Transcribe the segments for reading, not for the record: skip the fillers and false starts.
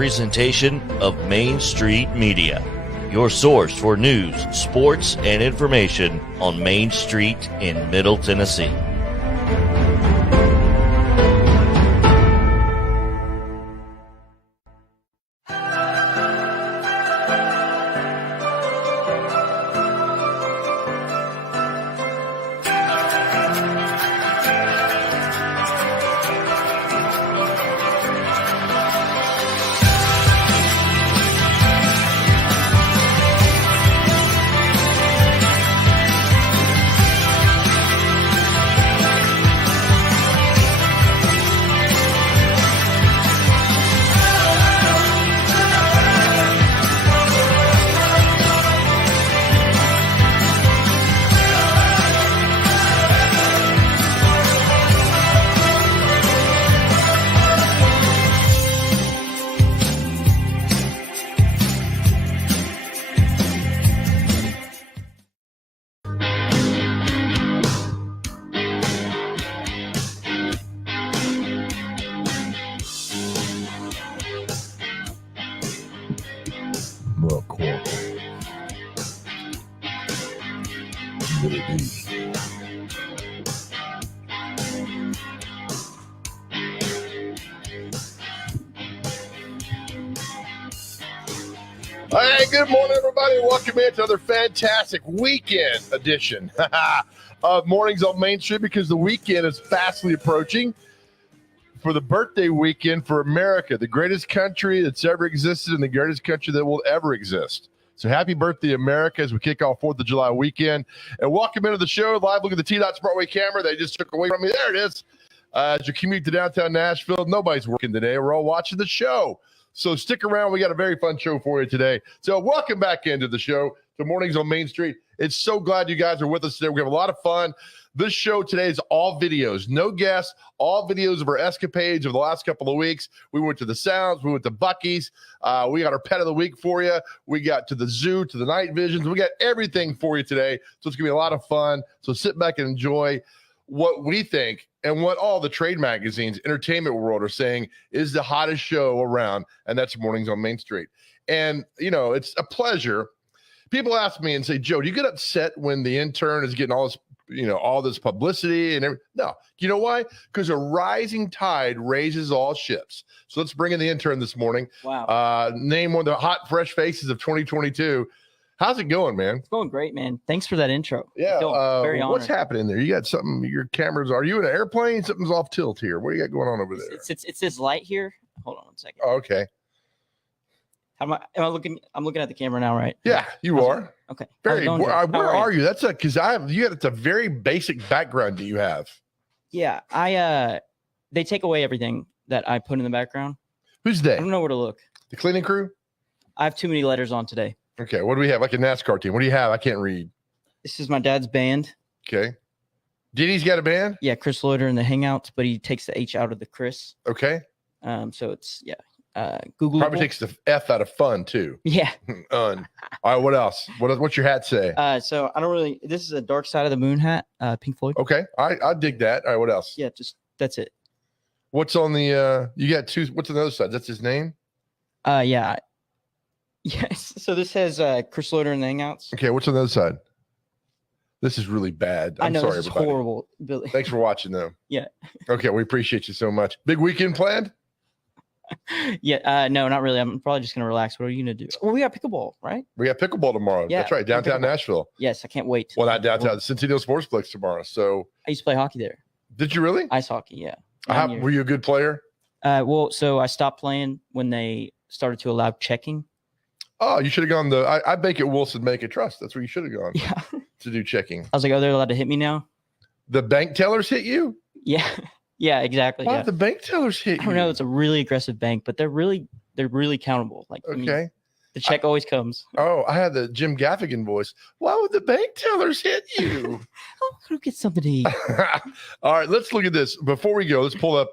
presentation of Main Street Media, your source for news, sports, and information on Main Street in Middle Tennessee. Hey, good morning, everybody. Welcome in to another fantastic weekend edition of Mornings on Main Street, because the weekend is fastly approaching for the birthday weekend for America, the greatest country that's ever existed and the greatest country that will ever exist. So happy birthday, America, as we kick off 4th of July weekend. And welcome into the show. Live look at the T-Dot Broadway camera. They just took away from me. There it is. As you commute to downtown Nashville, nobody's working today. We're all watching the show. So stick around. We got a very fun show for you today. So welcome back into the show, to Mornings on Main Street. It's so glad you guys are with us today. We have a lot of fun. This show today is all videos, no guests, all videos of our escapades of the last couple of weeks. We went to the Sounds. We went to Buc-ee's. We got our pet of the week for you. We got to the zoo, to the night visions. We got everything for you today. So it's going to be a lot of fun. So sit back and enjoy what we think and what all the trade magazines, entertainment world, are saying is the hottest show around, and that's Mornings on Main Street. And, you know, it's a pleasure. People ask me and say, Joe, do you get upset when the intern is getting all this, you know, all this publicity and everything? No. You know why? Because a rising tide raises all ships. So let's bring in the intern this morning. Wow. Name one of the hot, fresh faces of 2022. How's it going, man? It's going great, man. Thanks for that intro. Yeah. Very honored. What's happening there? You got something, your cameras, are you in an airplane? Something's off tilt here. What do you got going on over there? It's this light here. Hold on one second. Oh, okay. Am I looking? I'm looking at the camera now, right? Yeah, you are. Okay. Very. Where are you? That's because it's a very basic background that you have. Yeah. They take away everything that I put in the background. Who's they? I don't know where to look. The cleaning crew? I have too many letters on today. Okay. What do we have? Like a NASCAR team. What do you have? I can't read. This is my dad's band. Okay. Diddy's got a band? Yeah, Chris Loiter and the Hangouts, but he takes the H out of the Chris. Okay. So it's Google. Probably takes the F out of fun too. Yeah. All right. What else? What's your hat say? So I don't really. This is a Dark Side of the Moon hat, Pink Floyd. Okay. I dig that. All right. What else? Yeah, that's it. What's on the? You got two. What's on the other side? That's his name. Yeah. Yes. So this has Chris Loiter and the Hangouts. Okay. What's on the other side? This is really bad. I know, sorry, this is everybody. horrible, Billy. Thanks for watching, though. Yeah. Okay. We appreciate you so much. Big weekend planned? Yeah. No, not really. I'm probably just gonna relax. What are you gonna do? Well, we got pickleball, right? We got pickleball tomorrow. Yeah, That's right. Downtown pickleball. Nashville. Yes, I can't wait. Well, not downtown. The Centennial Sportsplex tomorrow. So, I used to play hockey there. did you really? Ice hockey, yeah. 9 years. Were you a good player? Well, so I stopped playing when they started to allow checking. Oh, you should have gone I bake it Wilson, make it trust. That's where you should have gone Yeah. to do checking. I was like, oh, they're allowed to hit me now? The bank tellers hit you? Yeah. Yeah, exactly. Why Yeah. did the bank tellers hit you? I don't know. It's a really aggressive bank, but they're really countable. Like, I mean, Okay. the check always comes. Oh, I had the Jim Gaffigan voice. Why would the bank tellers hit you? Oh, go get something to eat. All right, let's look at this. Before we go, let's pull up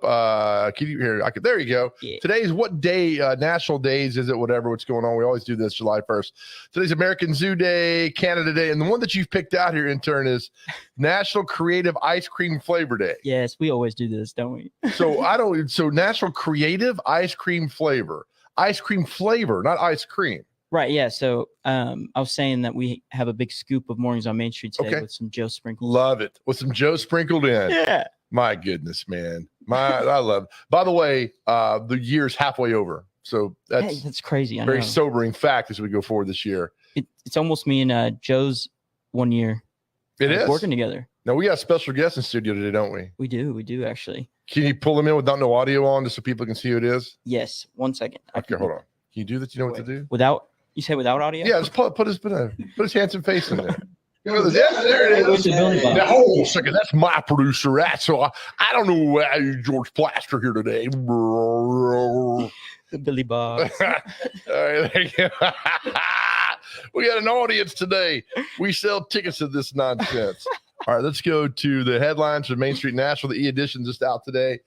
can you hear? There you go. Yeah. Today's what day, national days is it, what's going on? We always do this July 1st. Today's American Zoo Day, Canada Day, and the one that you've picked out here, intern, is National Creative Ice Cream Flavor Day. Yes, we always do this, don't we? So National Creative Ice Cream Flavor. ice cream flavor, not ice cream. Right. Yeah. So I was saying that we have a big scoop of Mornings on Main Street today with some Joe sprinkles. Love it. With some Joe sprinkled in. Yeah. My goodness, man. I love it. By the way, the year's halfway over. So that's crazy. I very know. sobering fact as we go forward this year. It's almost me and Joe's 1 year. It is working together. Now we got a special guest in studio today, don't we? We do actually. Can you pull him in without no audio on just so people can see who it is? Yes. 1 second. Okay, hold on. Can you do that? You know what to do? You say without audio? Yeah, just put his handsome face in there. Yeah, there it is. Now, now, hold on a second. That's my producer. That's so I don't know why George Plaster here today. The Billy Bob. All right, there you go. We got an audience today. We sell tickets to this nonsense. All right, let's go to the headlines of Main Street Nashville. The e-edition just out today.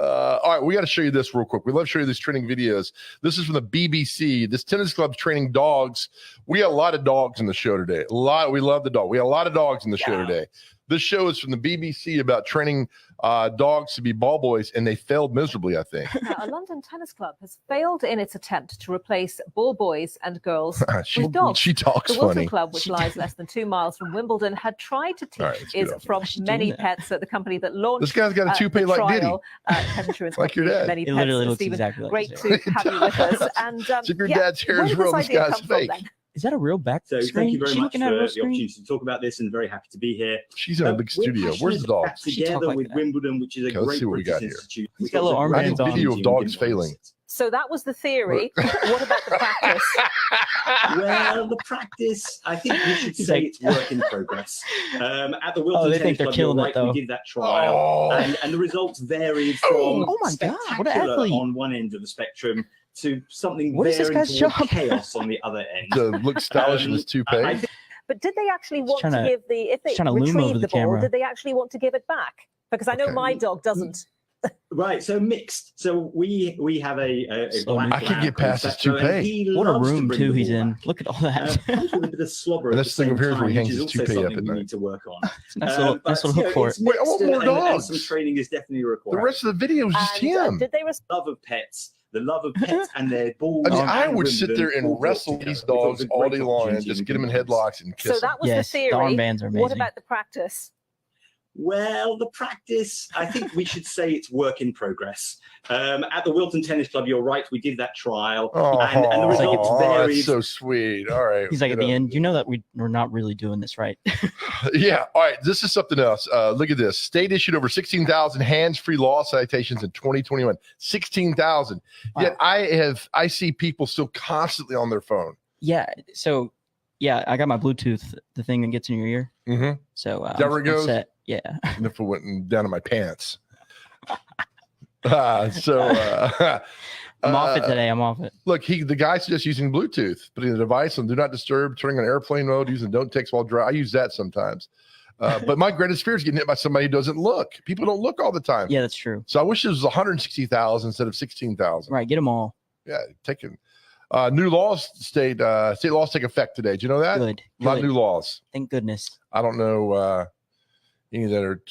All right, we got to show you this real quick. We love to show you these training videos. This is from the BBC. This tennis club's training dogs. We got a lot of dogs in the show today. We love the dog. We got a lot of dogs in the show today. This show is from the BBC about training dogs to be ball boys, and they failed miserably, I think. Now, a London tennis club has failed in its attempt to replace ball boys and girls with dogs. She talks the Wilton funny. Club, which lies less than 2 miles from Wimbledon, had tried to teach from Many Pets at the company that launched this guy's got a toupee like Diddy. Pet insurance like your dad. Many It Pets. literally looks Stephen, exactly like great his to have you with us. And so if your dad's hair where is did real, this this idea guy's come from fake. then? Is that a real back So screen? thank you very She much for looking at a the real screen? opportunity to talk about this, and very happy to be here. She's in a big studio. Where's the dog? She talk Together like with that. Wimbledon, which is a Okay, let's great see what we got British here. institute. He's got little I need armbands on. video of dogs failing. So that was the theory. What about the practice? Well, the practice, I think we should He's say like- it's work in progress. At the Wilton they Tennis think they're Club, killing you're it, though. we did that trial, Oh. and the results varied from Oh my God, what an spectacular athlete. on one end of the spectrum to something What is this varying guy's toward job? chaos on the other end. To look stylish in his I toupee. think But did they actually want trying to to- give if they trying to loom over retrieved the the ball, camera. did they actually want to give it back? Because I know Okay. my dog doesn't. Right, so mixed. So we have a So black I can lab get past his called Sacco, and toupee. he What a loves to room bring too the he's ball in. back. Look at all that. Comes with a bit of slobber And at this the thing same over here is where he time, hangs which his is also toupee up something at we night. need to work on. Nice little But, hook for it. it's Wait, I want mixed more and dogs. some training is definitely The required. rest of the video is just And, him. did they Love of pets, the love of pets and their balls. I mean, and I would sit Wimbledon there and all brought wrestle together. these We thought it dogs was a all great day long and opportunity just to get them in do this. headlocks and kiss So them. that was Yes, the the theory. armbands are What amazing. about the practice? Well, the practice, I think we should say it's work in progress. At the Wilton Tennis Club, you're right, we did that trial, and the results varied. That's so sweet. All right. He's like at you the know. end. You know that we're not really doing this right. Yeah. All right. This is something else. Look at this. State issued over 16,000 hands-free law citations in 2021. 16,000. Wow. Yet I see people still constantly on their phone. Yeah. So yeah, I got my Bluetooth, the thing that gets in your ear. Mm-hmm. So that where it I'm goes? set. Yeah. And if it went down to my pants. I'm off it today. I'm off it. Look, the guy's just using Bluetooth, putting the device on do not disturb, turning on airplane mode, using don't text while driving. I use that sometimes. But my greatest fear is getting hit by somebody who doesn't look. People don't look all the time. Yeah, that's true. So I wish it was 160,000 instead of 16,000. Right. Get them all. Yeah, taking new laws, state laws take effect today. Do you know that? Good. A lot of Good. new laws. Thank goodness. I don't know any that are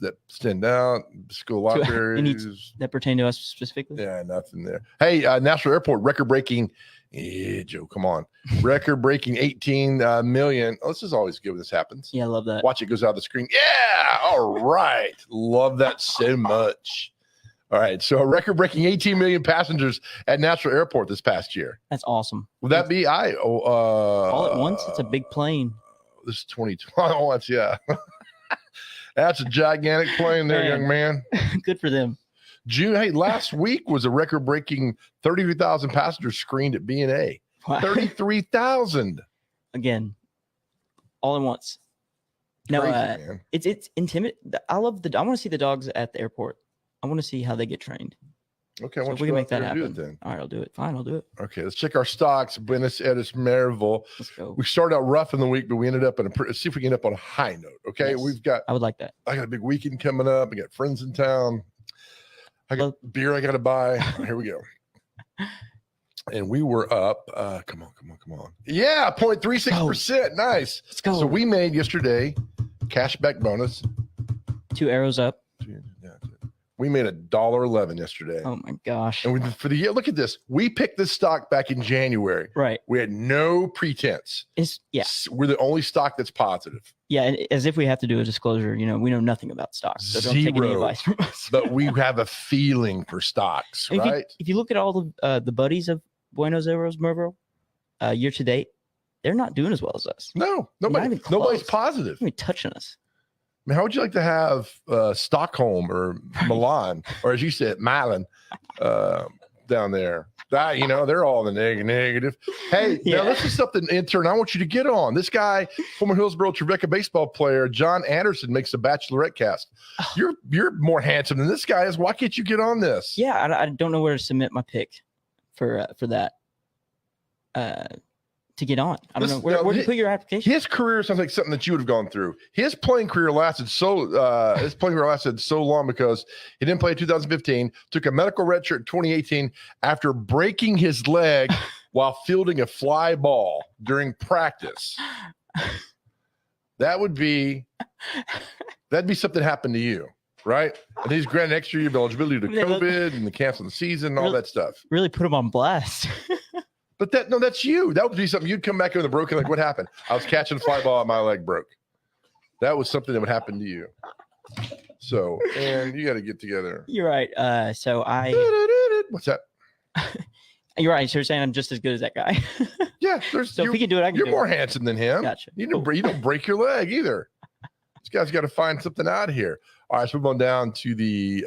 that stand out. School Any libraries. that pertain to us specifically. Yeah, nothing there. Hey, National Airport record-breaking. Yeah, Joe, come on. Record-breaking 18 million. Oh, this is always good when this happens. Yeah, I love that. Watch it goes out of the screen. Yeah, all right. Love that so much. All right, so a record-breaking 18 million passengers at National Airport this past year. That's awesome. Would that be All at once? It's a big plane. This is 2020. Oh, that's yeah. That's a gigantic plane there, Man. young man. Good for them. June, hey, last week was a record-breaking 33,000 passengers screened at B&A. Wow. 33,000. Again, all at once. No, Crazy, man. it's intimate. I want to see the dogs at the airport. I want to see how they get trained. Okay, I So want we you can to make go out that there and do happen. it then. All right, I'll do it. Fine, I'll do it. Okay, let's check our stocks. Buenos Aires, Maryville. Let's go. We started out rough in the week, but we ended up let's see if we can end up on a high note. Okay, Yes. I would like that. I got a big weekend coming up. I got friends in town. I got beer I got to buy. Here we go. And we were up. Come on. Yeah, 0.36%. Nice. Let's go. So we made yesterday cashback bonus. 2 arrows up. We made $1.11 yesterday. Oh my gosh. And for the year, look at this. We picked this stock back in January. Right. We had no pretense. Yeah. We're the only stock that's positive. Yeah, and as if we have to do a disclosure, we know nothing about stocks. So don't take any advice from us. But we have a feeling for stocks, right? If you look at all the buddies of Buenos Aires Mervo, year to date, they're not doing as well as us. No, nobody's positive. Not even touching us. I mean, how would you like to have Stockholm or Milan, or as you said, Milan, down there? They're all in the negative. Hey, now this is something, intern, I want you to get on. This guy, former Hillsborough Trevecca baseball player, John Anderson, makes a Bachelorette cast. You're more handsome than this guy is. Why can't you get on this? Yeah, I don't know where to submit my pick for that. To get on. I don't know. Where do you put your application? His career sounds like something that you would have gone through. His playing career lasted so long because he didn't play in 2015, took a medical redshirt in 2018 after breaking his leg while fielding a fly ball during practice. That'd be something happened to you, right? And he's granted extra year of eligibility to COVID and the cancel the season and all that stuff. Really put him on blast. But that's you. That would be something you'd come back with a broken leg. What happened? I was catching a fly ball and my leg broke. That was something that would happen to you. So, and you got to get together. You're right. So what's that? You're right. So you're saying I'm just as good as that guy. Yeah. So if we can do it, I can do it. You're more handsome than him. Gotcha. You don't break your leg either. This guy's got to find something out of here. All right. So move on down to the.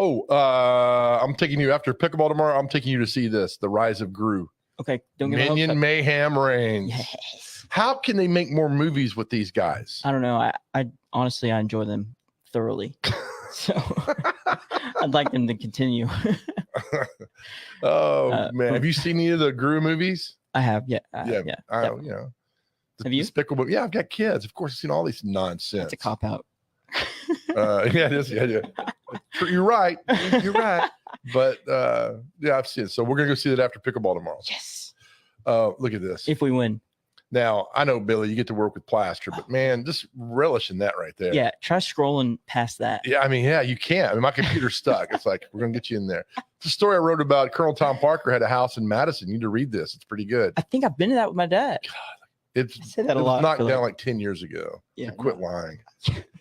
I'm taking you after pickleball tomorrow. I'm taking you to see the Rise of Gru. Okay, don't get Minion Mayhem Reigns. Yes. How can they make more movies with these guys? I don't know. I honestly I enjoy them thoroughly, so I'd like them to continue. Man, have you seen any of the Gru movies? I have. Yeah. Yeah. I don't. Have you? Despicable. Yeah, I've got kids. Of course, I've seen all these nonsense. It's a cop out. Yeah, it is. Yeah. You're right. You're right. But I've seen it. So we're gonna go see that after pickleball tomorrow. Yes. Look at this. If we win. Now I know, Billy, you get to work with plaster, but man, just relish in that right there. Yeah. Try scrolling past that. Yeah, I mean, you can't. I mean, my computer's stuck. It's like we're gonna get you in there. It's a story I wrote about. Colonel Tom Parker had a house in Madison. You need to read this. It's pretty good. I think I've been to that with my dad. I said that a lot. Knocked down like 10 years ago. Yeah. So quit lying.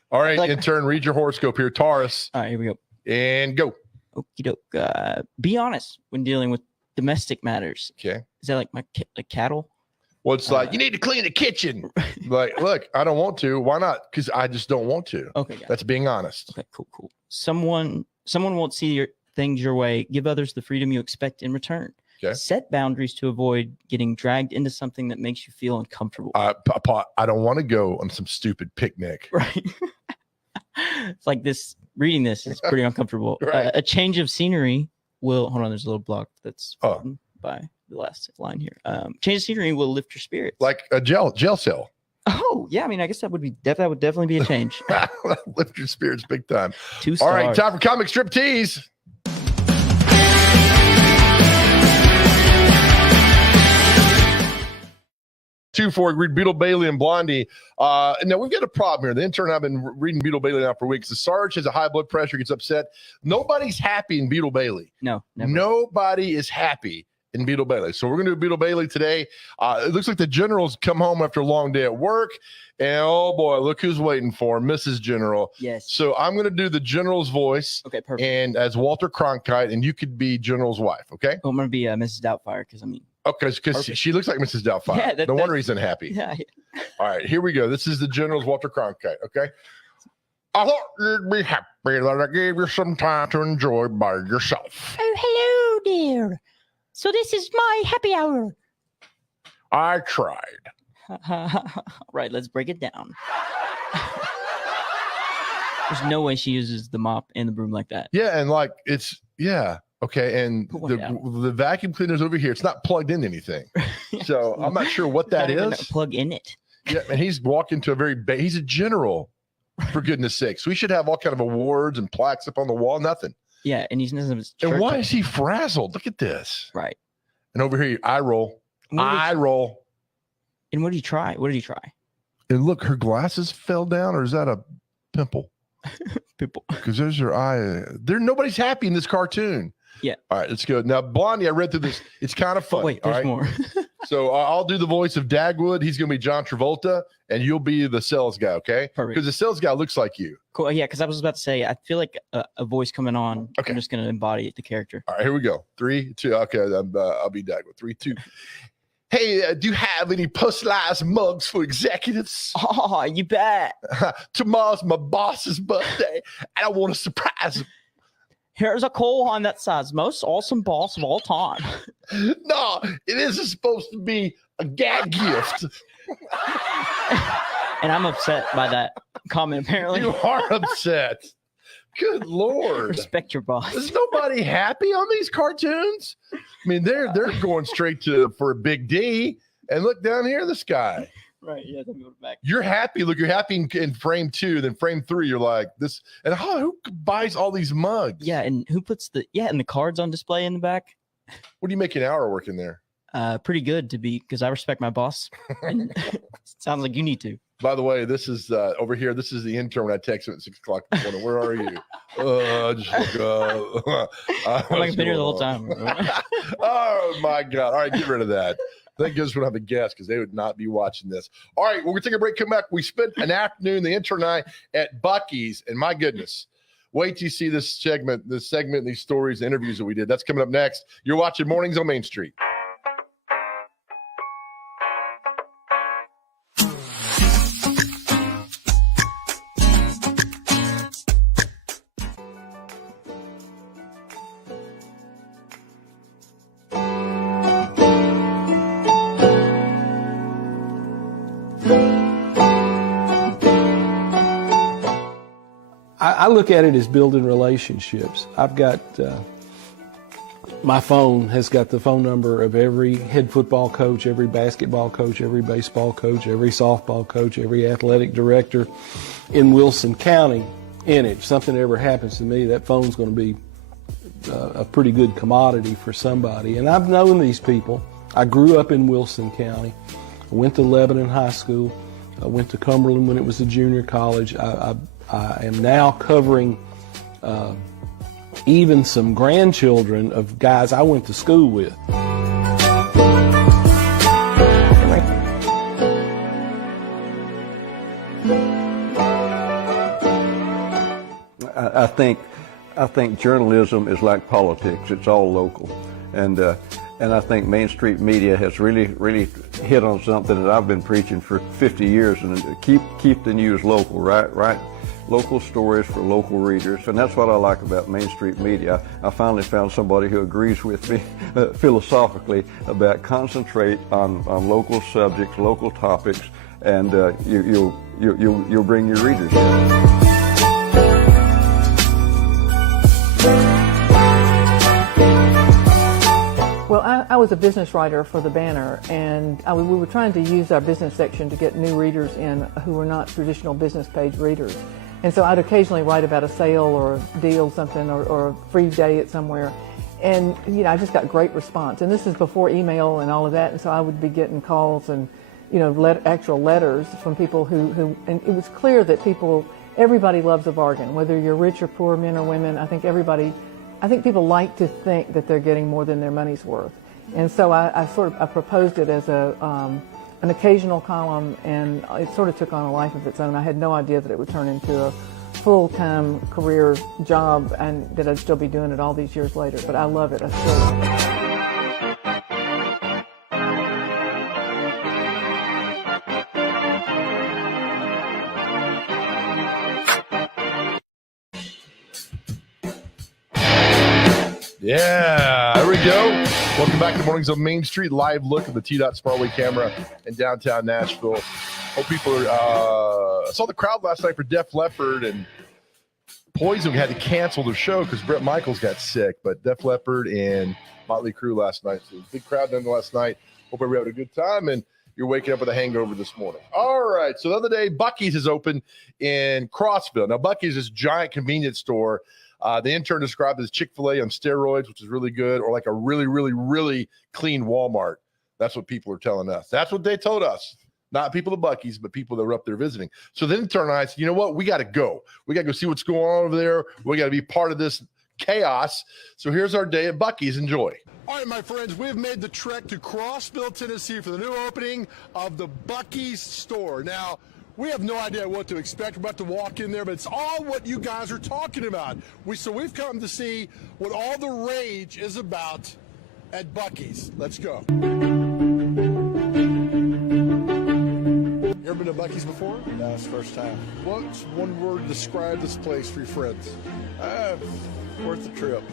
All right, intern, read your horoscope here, Taurus. All right, here we go. And go. Okie doke. Be honest when dealing with domestic matters. Okay. Is that like like cattle? Well, it's like you need to clean the kitchen. Like, look, I don't want to. Why not? Because I just don't want to. Okay. That's being honest. Okay. Cool. Someone won't see things your way. Give others the freedom you expect in return. Okay. Set boundaries to avoid getting dragged into something that makes you feel uncomfortable. Papa, I don't want to go on some stupid picnic. Right. It's like this. Reading this is pretty uncomfortable. Right. A change of scenery will. Hold on. There's a little block that's by the last line here. Change of scenery will lift your spirits. Like a jail cell. Oh yeah. I mean, I guess that would definitely be a change. Lift your spirits big time. 2 stars. All right. Time for comic strip tease. 2-4, read Beetle Bailey and Blondie. Now we've got a problem here. The intern and I've been reading Beetle Bailey now for weeks. The Sarge has a high blood pressure, gets upset. Nobody's happy in Beetle Bailey. No, never. Nobody is happy in Beetle Bailey. So we're going to do Beetle Bailey today. It looks like the General's come home after a long day at work. And oh boy, look who's waiting for him, Mrs. General. Yes. So I'm going to do the General's voice. Okay, perfect. And as Walter Cronkite, and you could be General's wife, okay? I'm going to be Mrs. Doubtfire because Okay, because she looks like Mrs. Doubtfire. Yeah, no wonder he's unhappy. Yeah. All right, here we go. This is the General's Walter Cronkite, okay? I thought you'd be happy that I gave you some time to enjoy by yourself. Oh, hello, dear. So this is my happy hour. I tried. Right, let's break it down. There's no way she uses the mop and the broom like that. Yeah, and like okay, and the vacuum cleaner's over here. It's not plugged into anything. So I'm not sure what that is. Plug in it. Yeah, and he's walking to he's a general, for goodness sakes. We should have all kind of awards and plaques up on the wall. Nothing. Yeah, and he's and why is he frazzled? Look at this. Right. And over here, eye roll. Eye roll. And what did he try? And look, her glasses fell down, or is that a pimple? people. Because there's your eye. Nobody's happy in this cartoon. Yeah. All right, let's go. Now, Blondie, I read through this. It's kind of funny. Wait, there's more. So I'll do the voice of Dagwood. He's going to be John Travolta, and you'll be the sales guy, okay? Perfect. Because the sales guy looks like you. Cool. Yeah, because I was about to say, I feel like a voice coming on. Okay. I'm just going to embody the character. All right, here we go. 3, 2. Okay, I'll be Dagwood. 3, 2. Hey, do you have any personalized mugs for executives? Oh, you bet. Tomorrow's my boss's birthday, and I want to surprise him. Here's a Cole Haan that says, most awesome boss of all time. No, it isn't supposed to be a gag gift. And I'm upset by that comment, apparently. You are upset. Good Lord. Respect your boss. Is nobody happy on these cartoons? I mean, they're going straight for a big D. And look down here in the sky. Right, yeah, let me go back. You're happy. Look, you're happy in frame 2. Then frame 3, you're like this. And who buys all these mugs? Yeah, and who puts and the cards on display in the back? What do you make an hour working there? Pretty good because I respect my boss. And sounds like you need to. By the way, this is over here. This is the intern when I text him at 6 o'clock in the morning. Where are you? Just look up. I'm like, I've been here the whole time. Oh, my God. All right, get rid of that. Thank goodness we don't have a guest because they would not be watching this. All right, we're going to take a break. Come back. We spent an afternoon, the intern and I, at Buc-ee's. And my goodness, wait till you see this segment, these stories, the interviews that we did. That's coming up next. You're watching Mornings on Main Street. I look at it as building relationships. I've got, my phone has got the phone number of every head football coach, every basketball coach, every baseball coach, every softball coach, every athletic director in Wilson County in it. If something ever happens to me, that phone's going to be a pretty good commodity for somebody. And I've known these people. I grew up in Wilson County. I went to Lebanon High School. I went to Cumberland when it was a junior college. I am now covering even some grandchildren of guys I went to school with. I think journalism is like politics. It's all local, and I think Main Street Media has really hit on something that I've been preaching for 50 years, and keep the news local, right? Local stories for local readers, and that's what I like about Main Street Media. I finally found somebody who agrees with me philosophically about concentrate on local subjects, local topics, and you'll bring your readers in. Well, I was a business writer for the Banner, and we were trying to use our business section to get new readers in who were not traditional business page readers. And so I'd occasionally write about a sale or a deal, something, or a free day at somewhere. And, I just got great response. And this is before email and all of that. And so I would be getting calls and, actual letters from people who and it was clear that everybody loves a bargain, whether you're rich or poor, men or women. I think people like to think that they're getting more than their money's worth. And so I proposed it as an occasional column, and it sort of took on a life of its own. I had no idea that it would turn into a full-time career job and that I'd still be doing it all these years later. But I love it. I still love it. Yeah, there we go. Welcome back to Mornings on Main Street. Live look at the T-Dot Smartway camera in downtown Nashville. Hope people I saw the crowd last night for Def Leppard, and Poison had to cancel their show because Bret Michaels got sick. But Def Leppard and Motley Crue last night. So big crowd done last night. Hope everybody had a good time, and you're waking up with a hangover this morning. All right, so the other day, Buc-ee's is open in Crossville. Now, Buc-ee's is this giant convenience store. The intern described it as Chick-fil-A on steroids, which is really good, or like a really, really, really clean Walmart. That's what people are telling us. That's what they told us. Not people at Buc-ee's, but people that were up there visiting. So then Turner and I said, you know what? We got to go. We got to go see what's going on over there. We got to be part of this chaos. So here's our day at Buc-ee's. Enjoy. All right, my friends, we've made the trek to Crossville, Tennessee for the new opening of the Buc-ee's store. Now, we have no idea what to expect. We're about to walk in there, but it's all what you guys are talking about. So we've come to see what all the rage is about at Buc-ee's. Let's go. You ever been to Buc-ee's before? No, it's the first time. What's one word to describe this place for your friends? Worth the trip.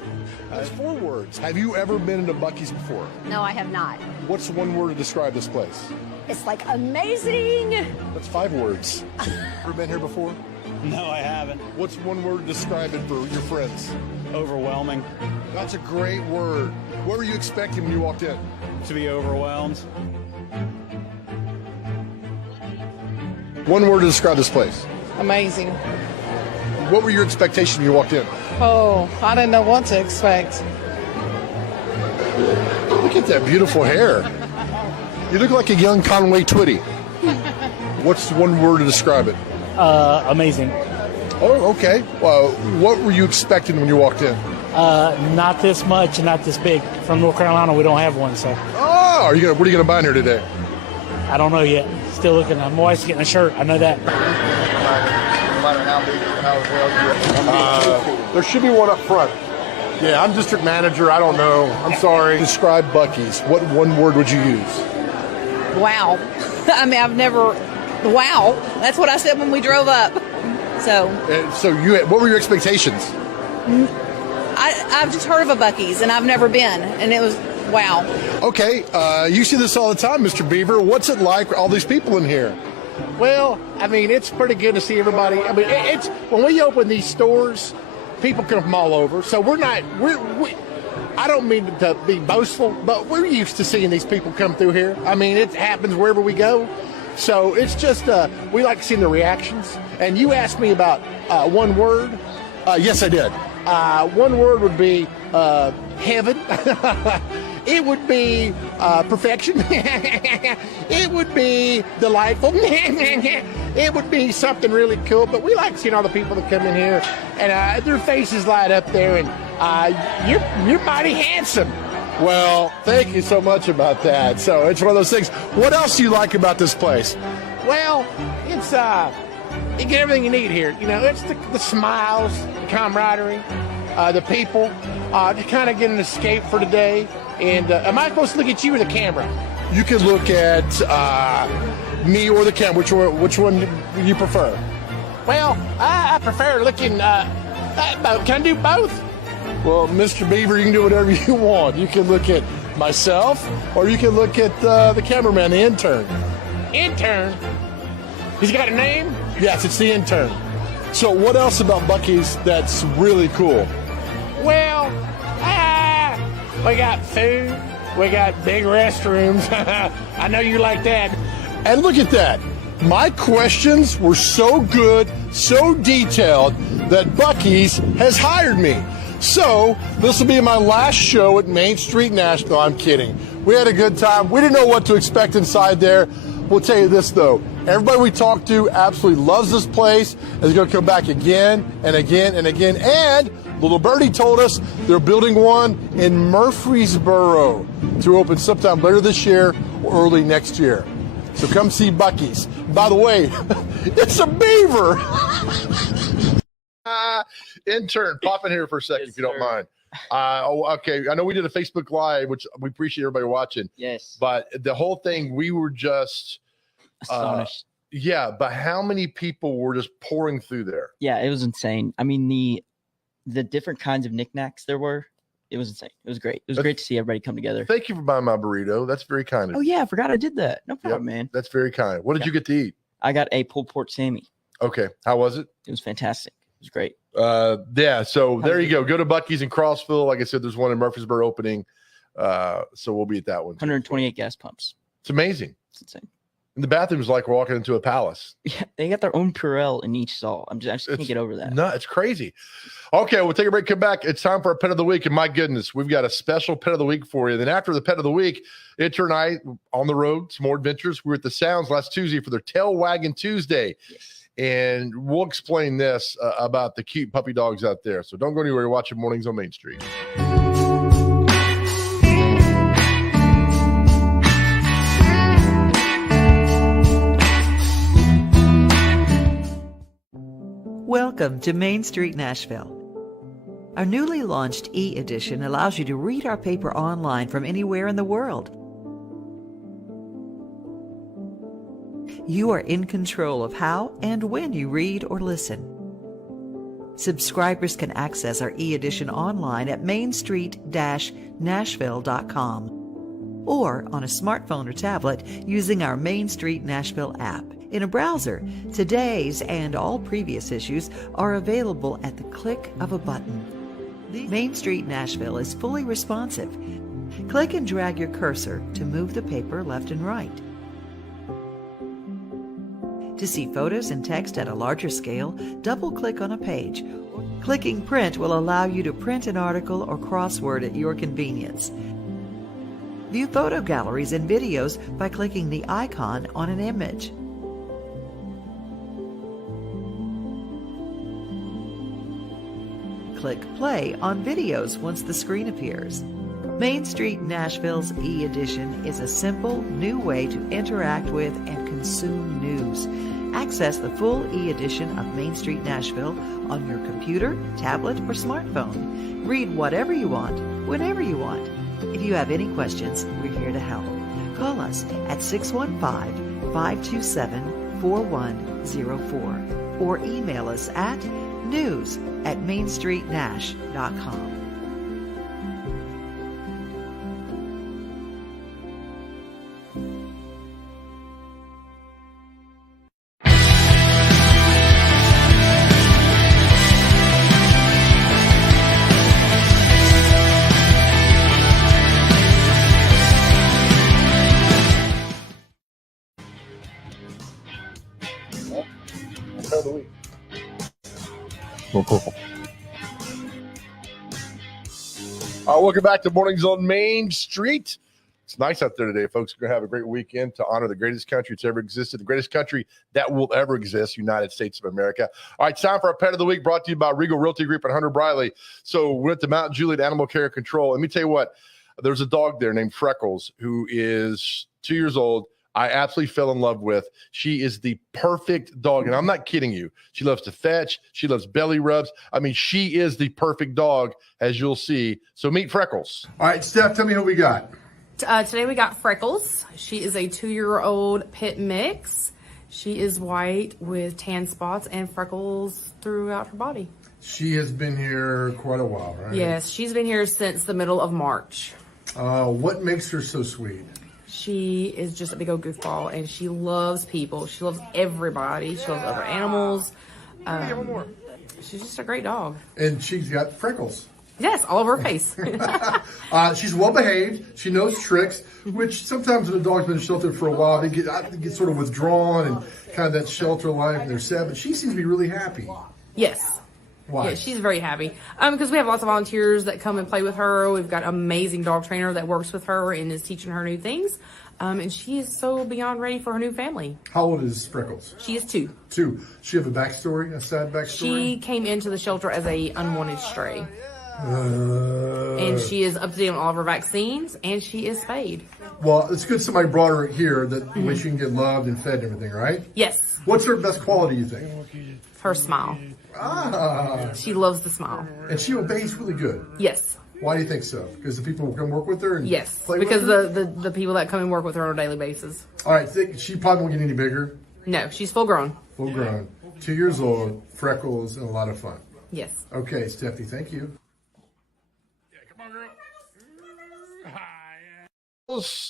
That's 4 words. Have you ever been into Buc-ee's before? No, I have not. What's one word to describe this place? It's like amazing. That's 5 words. Ever been here before? No, I haven't. What's one word to describe it for your friends? Overwhelming. That's a great word. What were you expecting when you walked in? To be overwhelmed. One word to describe this place. Amazing. What were your expectations when you walked in? Oh, I didn't know what to expect. Look at that beautiful hair. You look like a young Conway Twitty. What's one word to describe it? Amazing. Oh, okay. Well, what were you expecting when you walked in? Not this much and not this big. From North Carolina, we don't have one, so. Oh, what are you gonna buy in here today? I don't know yet. Still looking. My wife's getting a shirt. I know that. No matter how big, how well There should be one up front. Yeah, I'm district manager. I don't know. I'm sorry. Describe Buc-ee's. What one word would you use? Wow. I mean, wow. That's what I said when we drove up. So What were your expectations? I've just heard of a Buc-ee's and I've never been, and it was wow. Okay, you see this all the time, Mr. Beaver. What's it like, all these people in here? Well, I mean, it's pretty good to see everybody. I mean, it's when we open these stores, people come from all over. So I don't mean to be boastful, but we're used to seeing these people come through here. I mean, it happens wherever we go. So it's just, we like seeing the reactions. And you asked me about one word. Yes, I did. One word would be heaven. It would be perfection. It would be delightful. It would be something really cool. But we like seeing all the people that come in here, and their faces light up there, and you're mighty handsome. Well, thank you so much about that. So it's one of those things. What else do you like about this place? Well, it's you get everything you need here. You know, it's the smiles, the camaraderie, the people, to kind of get an escape for today. And am I supposed to look at you or the camera? You can look at me or the camera. Which one do you prefer? Well, I prefer looking both. Can I do both? Well, Mr. Beaver, you can do whatever you want. You can look at myself, or you can look at the cameraman, the intern. Intern? He's got a name? Yes, it's the intern. So what else about Buc-ee's that's really cool? Well, we got food. We got big restrooms. I know you like that. And look at that. My questions were so good, so detailed, that Buc-ee's has hired me. So this will be my last show at Main Street Nashville. I'm kidding. We had a good time. We didn't know what to expect inside there. We'll tell you this, though. Everybody we talked to absolutely loves this place and is going to come back again and again and again. And Little Birdie told us they're building one in Murfreesboro to open sometime later this year or early next year. So come see Buc-ee's. By the way, it's a beaver. Intern, pop in here for a second, if you don't mind. Okay, I know we did a Facebook Live, which we appreciate everybody watching. Yes. But the whole thing, we were just astonished. Yeah, but how many people were just pouring through there? Yeah, it was insane. I mean, the different kinds of knickknacks there were, it was insane. It was great. It was great to see everybody come together. Thank you for buying my burrito. That's very kind of you. Oh, yeah, I forgot I did that. No problem, man. That's very kind. What did you get to eat? I got a pulled pork Sammy. Okay. How was it? It was fantastic. It was great. Yeah, so there you go. Go to Buc-ee's in Crossville. Like I said, there's one in Murfreesboro opening. So we'll be at that one. 128 gas pumps. It's amazing. It's insane. And the bathroom is like walking into a palace. Yeah, they got their own Purell in each stall. I just can't get over that. No, it's crazy. Okay, we'll take a break, come back. It's time for our Pet of the Week. And my goodness, we've got a special Pet of the Week for you. Then after the Pet of the Week, Inter and I on the road, some more adventures. We were at the Sounds last Tuesday for their Tail Wagging Tuesday. Yes. And we'll explain this about the cute puppy dogs out there. So don't go anywhere. You're watching Mornings on Main Street. Welcome to Main Street Nashville. Our newly launched e-edition allows you to read our paper online from anywhere in the world. You are in control of how and when you read or listen. Subscribers can access our e-edition online at mainstreet-nashville.com or on a smartphone or tablet using our Main Street Nashville app. In a browser, today's and all previous issues are available at the click of a button. Main Street Nashville is fully responsive. Click and drag your cursor to move the paper left and right. To see photos and text at a larger scale, double-click on a page. Clicking Print will allow you to print an article or crossword at your convenience. View photo galleries and videos by clicking the icon on an image. Click play on videos once the screen appears. Main Street Nashville's e-edition is a simple, new way to interact with and consume news. Access the full e-edition of Main Street Nashville on your computer, tablet, or smartphone. Read whatever you want, whenever you want. If you have any questions, we're here to help. Call us at 615-527-4104 or email us at news@mainstreetnash.com. Welcome back to Mornings on Main Street. It's nice out there today, folks. We're going to have a great weekend to honor the greatest country that's ever existed, the greatest country that will ever exist, United States of America. All right, time for our Pet of the Week, brought to you by Regal Realty Group and Hunter Briley. So we went to Mount Juliet Animal Care Control. Let me tell you what, there's a dog there named Freckles who is 2 years old. I absolutely fell in love with. She is the perfect dog, and I'm not kidding you. She loves to fetch. She loves belly rubs. I mean, she is the perfect dog, as you'll see. So meet Freckles. All right, Steph, tell me who we got. Today we got Freckles. She is a 2-year-old pit mix. She is white with tan spots and freckles throughout her body. She has been here quite a while, right? Yes, she's been here since the middle of March. What makes her so sweet? She is just a big old goofball, and she loves people. She loves everybody. She loves other animals. She's just a great dog. And she's got freckles. Yes, all over her face. She's well behaved. She knows tricks, which sometimes when a dog's been sheltered for a while, they get sort of withdrawn and kind of that shelter life, and they're sad. But she seems to be really happy. Yes. Why? Yeah, she's very happy. Because we have lots of volunteers that come and play with her. We've got an amazing dog trainer that works with her and is teaching her new things. And she is so beyond ready for her new family. How old is Freckles? She is 2. 2. She have a backstory, a sad backstory? She came into the shelter as a unwanted stray. And she is up to date on all of her vaccines, and she is spayed. Well, it's good somebody brought her here that way she can get loved and fed and everything, right? Yes. What's her best quality, you think? Her smile. She loves the smile. And she obeys really good. Yes. Why do you think so? Because the people will come work with her and yes, play because with her? the people that come and work with her on a daily basis. All right, she probably won't get any bigger. No, she's full grown. Full grown. 2 years old, freckles, and a lot of fun. Yes. Okay, Stephanie, thank you.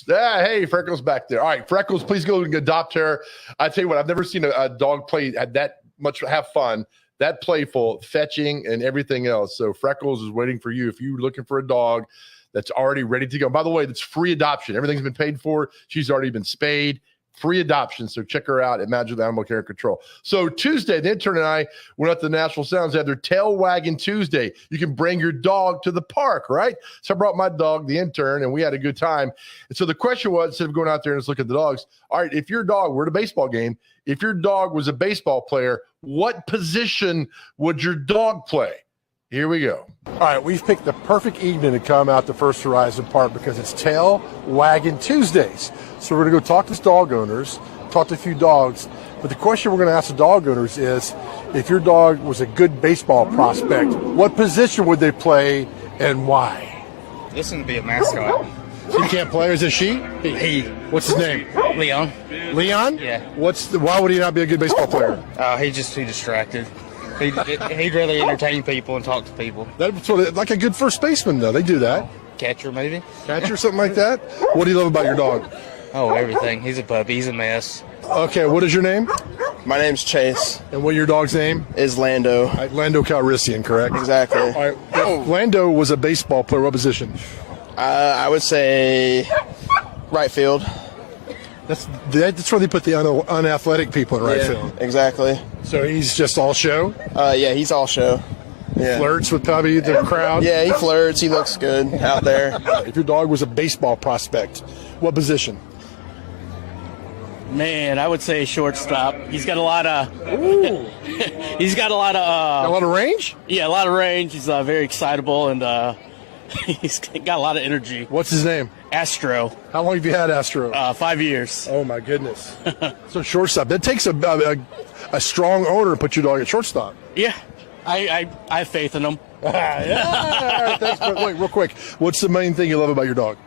Hey, Freckles back there. All right, Freckles, please go and adopt her. I tell you what, I've never seen a dog play at that much, have fun, that playful, fetching, and everything else. So Freckles is waiting for you if you're looking for a dog that's already ready to go. By the way, that's free adoption. Everything's been paid for. She's already been spayed. free adoption. So check her out at Magic Animal Care and Control. So Tuesday, the intern and I went up to the Nashville Sounds. They had their Tail Wagging Tuesday. You can bring your dog to the park, right? So I brought my dog, the intern, and we had a good time. And so the question was, instead of going out there and just look at the dogs, all right, if your dog, we're at a baseball game, if your dog was a baseball player, what position would your dog play? Here we go. All right, we've picked the perfect evening to come out to First Horizon Park because it's Tail Wagging Tuesdays. So we're going to go talk to dog owners, talk to a few dogs. But the question we're going to ask the dog owners is, if your dog was a good baseball prospect, what position would they play and why? This would be a mascot. She can't play, or is it she? He. What's his name? Leon. Leon? Yeah. Why would he not be a good baseball player? He's too distracted. He'd rather entertain people and talk to people. That's sort of like a good first baseman, though. They do that. Catcher, maybe. Catcher, something like that? What do you love about your dog? Oh, everything. He's a puppy. He's a mess. Okay, what is your name? My name's Chase. And what your dog's name? Is Lando. Lando Calrissian, correct? Exactly. All right. If Lando was a baseball player, what position? I would say right field. That's where they put the unathletic people in right field. Exactly. So he's just all show? Yeah, he's all show. Yeah. Flirts with probably the crowd? Yeah, he flirts. He looks good out there. If your dog was a baseball prospect, what position? Man, I would say shortstop. He's got a lot of. He's got a lot of. A lot of range? Yeah, a lot of range. He's very excitable and he's got a lot of energy. What's his name? Astro. How long have you had Astro? 5 years. Oh my goodness. So shortstop. That takes a strong owner to put your dog at shortstop. Yeah, I have faith in him. Yeah, thanks. Wait, real quick. What's the main thing you love about your dog?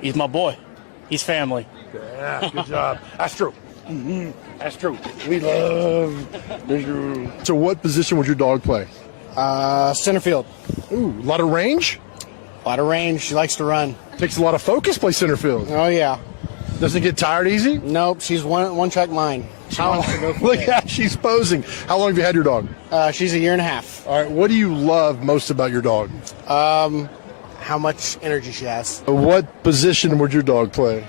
He's my boy. He's family. Yeah, good job. Astro. Mm-hmm. Astro. We love Astro. So what position would your dog play? Center field. Ooh, a lot of range? A lot of range. She likes to run. Takes a lot of focus, play center field. Oh, yeah. Doesn't get tired easy? Nope, she's one-track mind. She wants to go for Look at she's posing. How long have you had your dog? She's 1.5 years. All right, what do you love most about your dog? How much energy she has. What position would your dog play?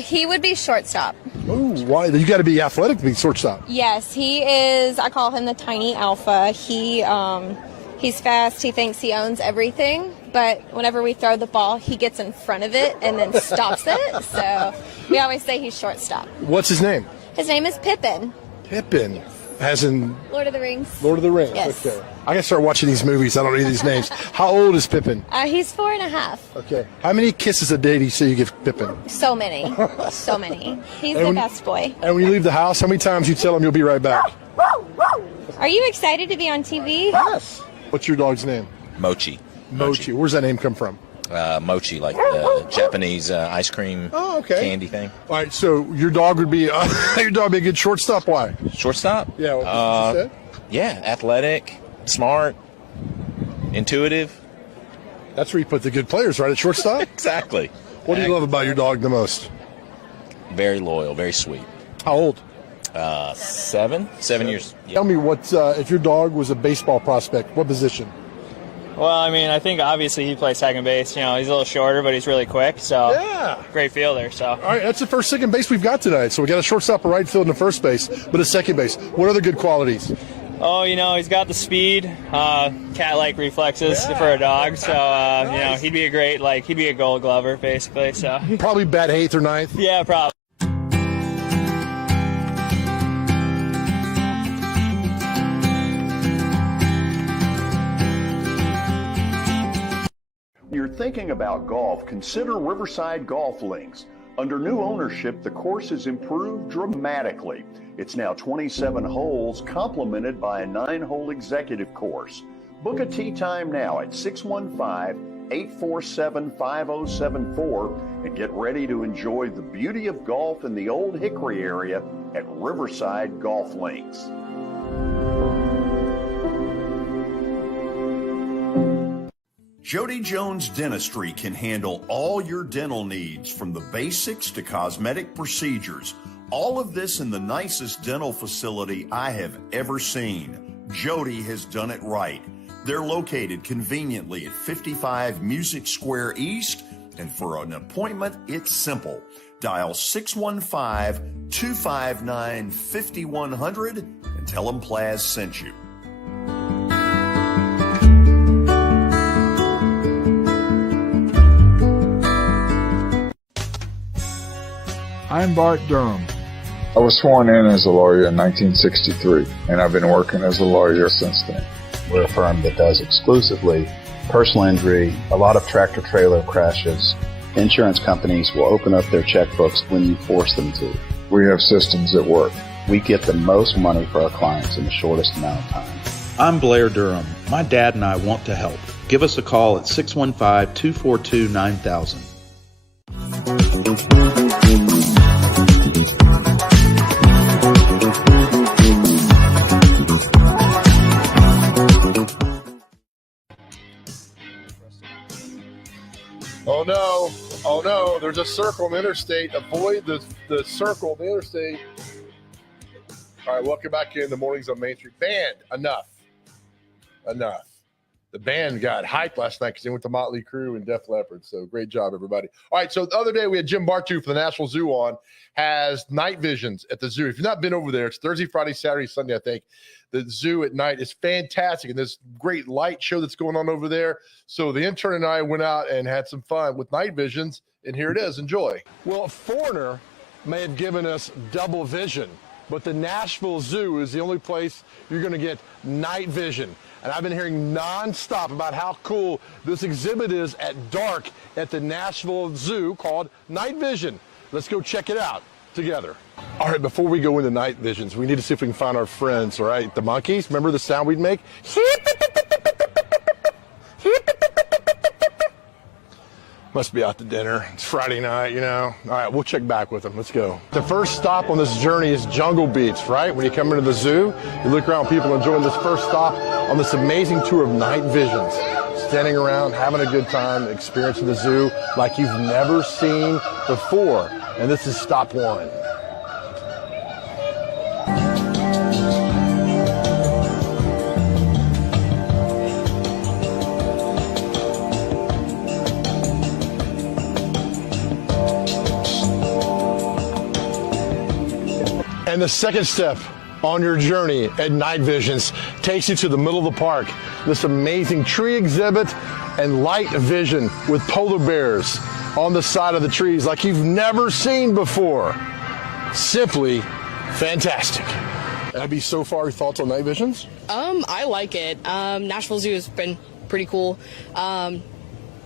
He would be shortstop. Ooh, why? You got to be athletic to be shortstop. Yes, he is. I call him the tiny alpha. He's fast. He thinks he owns everything. But whenever we throw the ball, he gets in front of it and then stops it. So we always say he's shortstop. What's his name? His name is Pippin. Pippin. Yes. As in? Lord of the Rings. Lord of the Rings. Yes. Okay. I got to start watching these movies. I don't know these names. How old is Pippin? He's 4.5. Okay. How many kisses a day do you say you give Pippin? So many. So many. He's the best boy. And when you leave the house, how many times you tell him you'll be right back? Are you excited to be on TV? Yes. What's your dog's name? Mochi. Mochi. Where's that name come from? Mochi, like Japanese ice cream candy thing. All right, so your dog would be a good shortstop. Why? Shortstop? Yeah. What you said? Yeah, athletic, smart, intuitive. That's where you put the good players, right? At shortstop. Exactly. What do you love about your dog the most? Very loyal, very sweet. How old? 7 years. Yeah. Tell me what if your dog was a baseball prospect, what position? Well, I mean, I think obviously he plays second base. You know, he's a little shorter, but he's really quick. So yeah, great fielder. So all right, that's the first second base we've got tonight. So we got a shortstop, a right field, and a first base, but a second base. What other good qualities? Oh, you know, he's got the speed, cat-like reflexes for a dog. So you know, he'd be a Gold Glover basically. So probably bat 8th or 9th. Yeah, probably. You're thinking about golf, consider Riverside Golf Links. Under new ownership, the course has improved dramatically. It's now 27 holes, complemented by a 9-hole executive course. Book a tee time now at 615-847-5074 and get ready to enjoy the beauty of golf in the Old Hickory area at Riverside Golf Links. Jody Jones Dentistry can handle all your dental needs, from the basics to cosmetic procedures. All of this in the nicest dental facility I have ever seen. Jody has done it right. They're located conveniently at 55 Music Square East, and for an appointment, it's simple. Dial 615-259-5100 and tell them Plaz sent you. I'm Bart Durham. I was sworn in as a lawyer in 1963, and I've been working as a lawyer since then. We're a firm that does exclusively personal injury, a lot of tractor-trailer crashes. Insurance companies will open up their checkbooks when you force them to. We have systems that work. We get the most money for our clients in the shortest amount of time. I'm Blair Durham. My dad and I want to help. Give us a call at 615-242-9000. Oh no, oh no, there's a circle on the interstate. Avoid the circle on the interstate. All right, welcome back in the mornings on Main Street. Band, enough. The band got hyped last night because they went to Motley Crue and Def Leppard. So great job, everybody. All right, so the other day we had Jim Bartu from the National Zoo on, has night visions at the zoo. If you've not been over there, it's Thursday, Friday, Saturday, Sunday, I think. The zoo at night is fantastic, and this great light show that's going on over there. So the intern and I went out and had some fun with night visions, and here it is. Enjoy. Well, a foreigner may have given us double vision, but the Nashville Zoo is the only place you're going to get night vision. And I've been hearing nonstop about how cool this exhibit is at dark at the Nashville Zoo called Night Vision. Let's go check it out together. All right, before we go into night visions, we need to see if we can find our friends, all right? The monkeys, remember the sound we'd make? Must be out to dinner. It's Friday night, you know. All right, we'll check back with them. Let's go. The first stop on this journey is Jungle Beach, right? When you come into the zoo, you look around, people enjoying this first stop on this amazing tour of night visions. Standing around, having a good time, experiencing the zoo like you've never seen before. And this is stop one. And the second step on your journey at Night Visions takes you to the middle of the park. This amazing tree exhibit and light vision with polar bears on the side of the trees like you've never seen before. Simply fantastic. Abby, so far, your thoughts on Night Visions? I like it. Nashville Zoo has been pretty cool.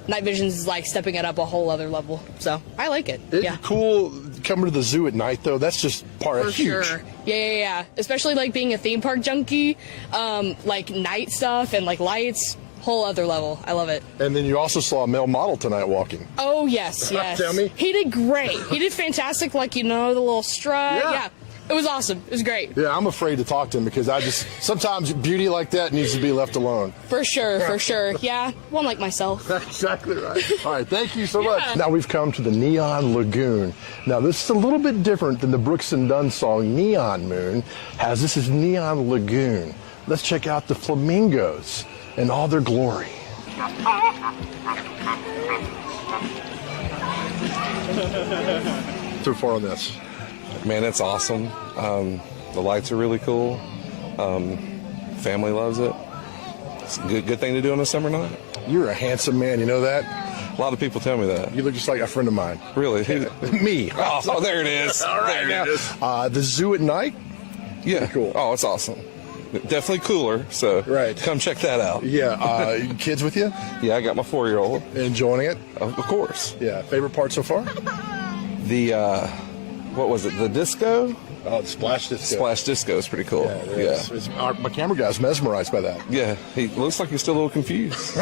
Night Visions is like stepping it up a whole other level. So I like it. It's cool coming to the zoo at night, though. That's just For sure. Yeah. Especially like being a theme park junkie, like night stuff and like lights, whole other level. I love it. And then you also saw a male model tonight walking. Oh, yes. Tell me. He did great. He did fantastic. Like, you know, the little strut. Yeah. It was awesome. It was great. Yeah, I'm afraid to talk to him because sometimes beauty like that needs to be left alone. For sure. Yeah, one like myself. That's exactly right. All right, thank you so much. Now we've come to the Neon Lagoon. Now this is a little bit different than the Brooks and Dunn song Neon Moon has. This is Neon Lagoon. Let's check out the flamingos in all their glory. So far on this. Man, it's awesome. The lights are really cool. Family loves it. It's a good thing to do on a summer night. You're a handsome man, you know that? A lot of people tell me that. You look just like a friend of mine. Really? Me. Oh, there it is. All right, there it is. The zoo at night? Yeah. Cool. Oh, it's awesome. Definitely cooler, so come check that out. Yeah. Kids with you? Yeah, I got my 4-year-old. Enjoying it? Of course. Yeah. Favorite part so far? The, what was it, the disco? Oh, the Splash Disco. Splash Disco is pretty cool. Yeah. My camera guy's mesmerized by that. Yeah, he looks like he's still a little confused.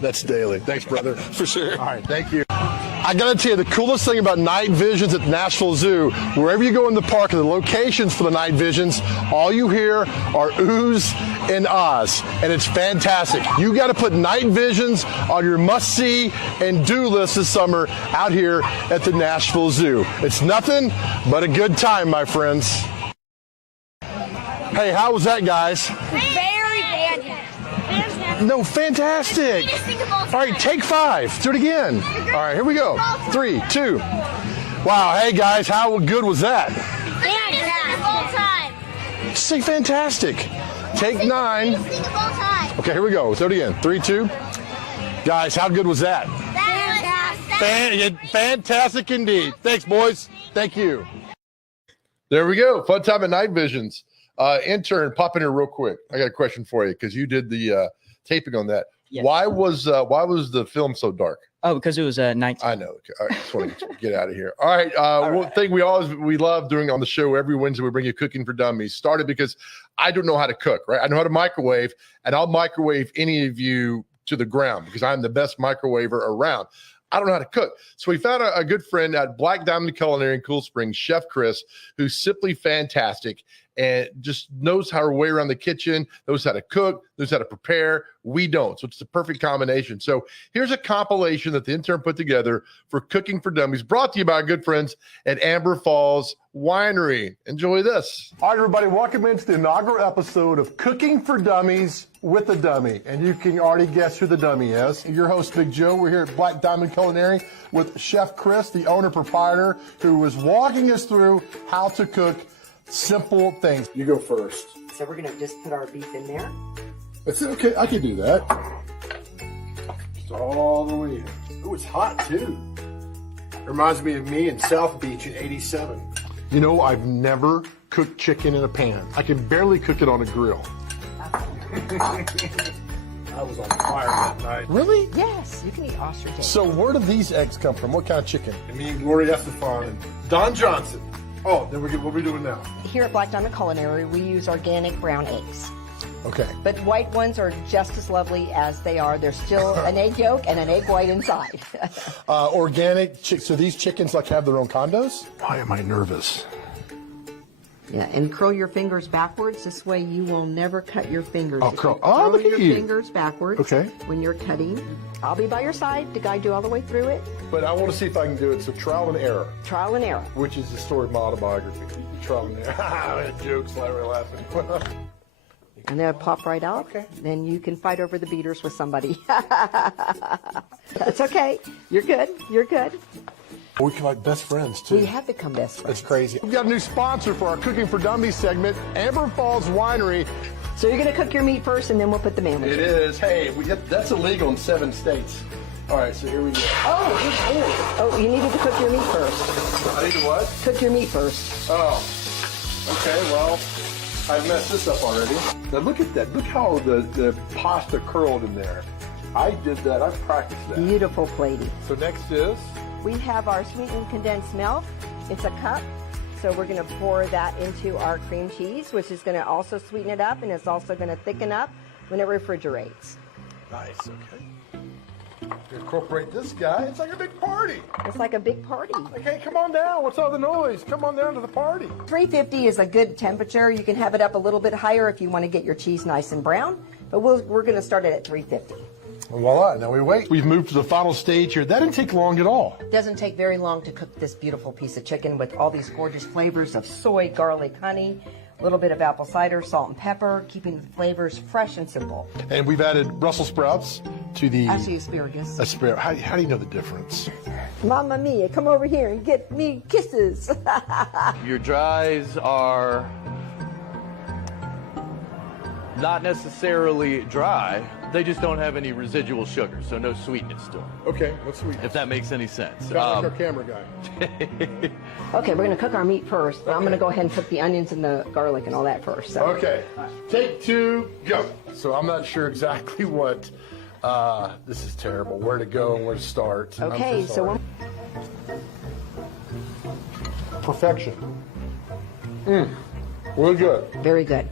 That's daily. Thanks, brother. For sure. All right, thank you. I gotta tell you, the coolest thing about Night Visions at the Nashville Zoo, wherever you go in the park and the locations for the Night Visions, all you hear are oohs and ahs, and it's fantastic. You gotta put Night Visions on your must-see and do list this summer out here at the Nashville Zoo. It's nothing but a good time, my friends. Hey, how was that, guys? Very fantastic. No, fantastic. All right, take 5. Do it again. All right, here we go. 3, 2. Wow. Hey, guys, how good was that? Fantastic. Say fantastic. Take 9. Okay, here we go. Let's do it again. 3, 2. Guys, how good was that? Fantastic indeed. Thanks, boys. Thank you. There we go. Fun time at Night Visions. Intern, pop in here real quick. I got a question for you because you did the taping on that. Yes. Why was the film so dark? Oh, because it was 19. I know. Okay. All right, just want to get out of here. All right. One thing we love doing on the show every Wednesday, we bring you Cooking for Dummies. Started because I don't know how to cook, right? I know how to microwave, and I'll microwave any of you to the ground because I'm the best microwaver around. I don't know how to cook. So we found a good friend at Black Diamond Culinary in Cool Springs, Chef Chris, who's simply fantastic and just knows how to way around the kitchen, knows how to cook, knows how to prepare. We don't. So it's the perfect combination. So here's a compilation that the intern put together for Cooking for Dummies, brought to you by our good friends at Amber Falls Winery. Enjoy this. All right, everybody, welcome into the inaugural episode of Cooking for Dummies with a Dummy. And you can already guess who the dummy is. Your host, Big Joe. We're here at Black Diamond Culinary with Chef Chris, the owner proprietor, who is walking us through how to cook simple things. You go first. So we're going to just put our beef in there. It's okay. I can do that. Just all the way in. Oh, it's hot too. Reminds me of me in South Beach in '87. You know, I've never cooked chicken in a pan. I can barely cook it on a grill. I was on fire that night. Really? Yes, you can eat ostrich eggs. So where do these eggs come from? What kind of chicken? Me and Gloria Estefan and Don Johnson. Oh, then what are we doing now? Here at Black Diamond Culinary, we use organic brown eggs. Okay. But white ones are just as lovely as they are. There's still an egg yolk and an egg white inside. Organic. So these chickens like have their own condos? Why am I nervous? Yeah, and curl your fingers backwards. This way you will never cut your fingers. Oh, curl. Oh, look at your you. fingers backwards. Okay. When you're cutting. I'll be by your side to guide you all the way through it. But I want to see if I can do it. So trial and error. Trial and error. Which is the story of my autobiography. Trial and error. Jokes, like we're laughing. And they'll pop right out. Okay. Then you can fight over the beaters with somebody. That's okay. You're good. You're good. We can like best friends too. We have become best friends. That's crazy. We've got a new sponsor for our Cooking for Dummies segment, Amber Falls Winery. So you're going to cook your meat first, and then we'll put the man with It you. is. Hey, that's illegal in 7 states. All right, so here we go. Oh, you needed to cook your meat first. I need to what? Cook your meat first. Oh, okay. Well, I've messed this up already. Now look at that. Look how the pasta curled in there. I did that. I practiced that. Beautiful plating. So next is? We have our sweetened condensed milk. It's a cup. So we're going to pour that into our cream cheese, which is going to also sweeten it up, and it's also going to thicken up when it refrigerates. Nice, okay. Incorporate this guy. It's like a big party. It's like a big party. Okay, come on down. What's all the noise? Come on down to the party. 350 is a good temperature. You can have it up a little bit higher if you want to get your cheese nice and brown, but we're going to start it at 350. Voila, now we wait. We've moved to the final stage here. That didn't take long at all. It doesn't take very long to cook this beautiful piece of chicken with all these gorgeous flavors of soy, garlic, honey, a little bit of apple cider, salt and pepper, keeping the flavors fresh and simple. And we've added Brussels sprouts to the... Actually, asparagus. How do you know the difference? Mamma mia, come over here and get me kisses. Your dries are not necessarily dry. They just don't have any residual sugar, so no sweetness to them. Okay, what's sweet? If that makes any sense. Kind of like our camera guy. Okay, we're going to cook our meat first. Okay. I'm going to go ahead and cook the onions and the garlic and all that first. So. Okay, take 2, go. So I'm not sure exactly what, this is terrible, where to go and where to start. Okay, so perfection. Really good. Very good.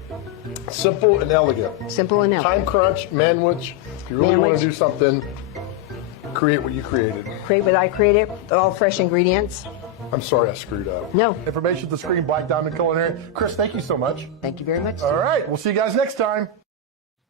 Simple and elegant. Simple and elegant. Time crunch, manwich. If you really want to do something, create what you created. Create what I created, all fresh ingredients. I'm sorry I screwed up. No. Information at the screen, Black Diamond Culinary. Chris, thank you so much. Thank you very much. All right, we'll see you guys next time.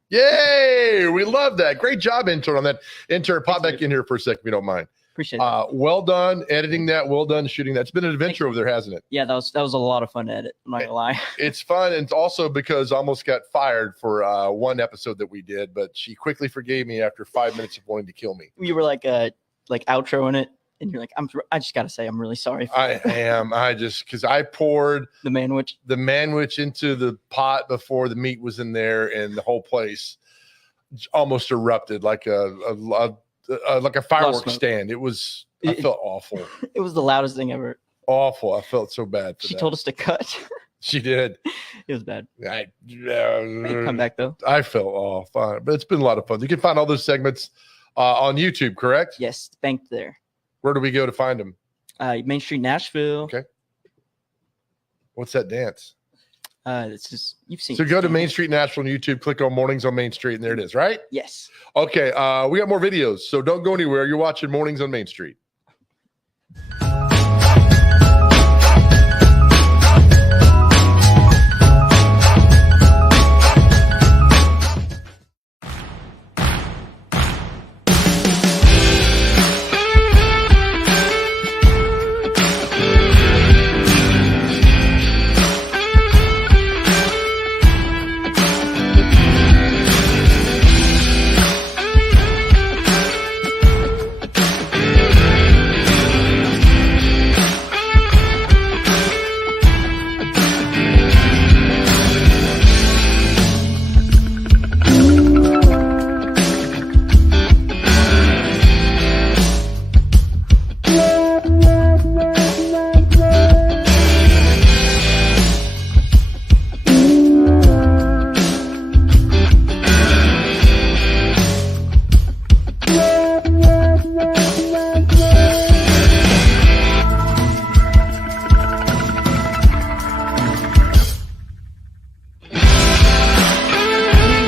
Yay! We love that. Great job, intern, on that. Intern, pop back in here for a second if you don't mind. Appreciate it. Well done editing that. Well done shooting that. It's been an adventure over there, hasn't it? Yeah, that was a lot of fun to edit. I'm not gonna lie. It's fun, and it's also because I almost got fired for one episode that we did, but she quickly forgave me after 5 minutes of wanting to kill me. You were like outroing it and you're like, I just got to say, I'm really sorry. I am. Because I poured the manwich into the pot before the meat was in there, and the whole place almost erupted like a fireworks stand. I felt awful. It was the loudest thing ever. Awful. I felt so bad. She told us to cut. She did. It was bad. Come back though. I felt off, but it's been a lot of fun. You can find all those segments on YouTube, correct? Yes, banked there. Where do we go to find them? Main Street, Nashville. Okay. What's that dance? It's just you've seen. So go to Main Street Nashville on YouTube. Click on Mornings on Main Street, and there it is. Right? Yes. Okay. We got more videos, so don't go anywhere. You're watching Mornings on Main Street.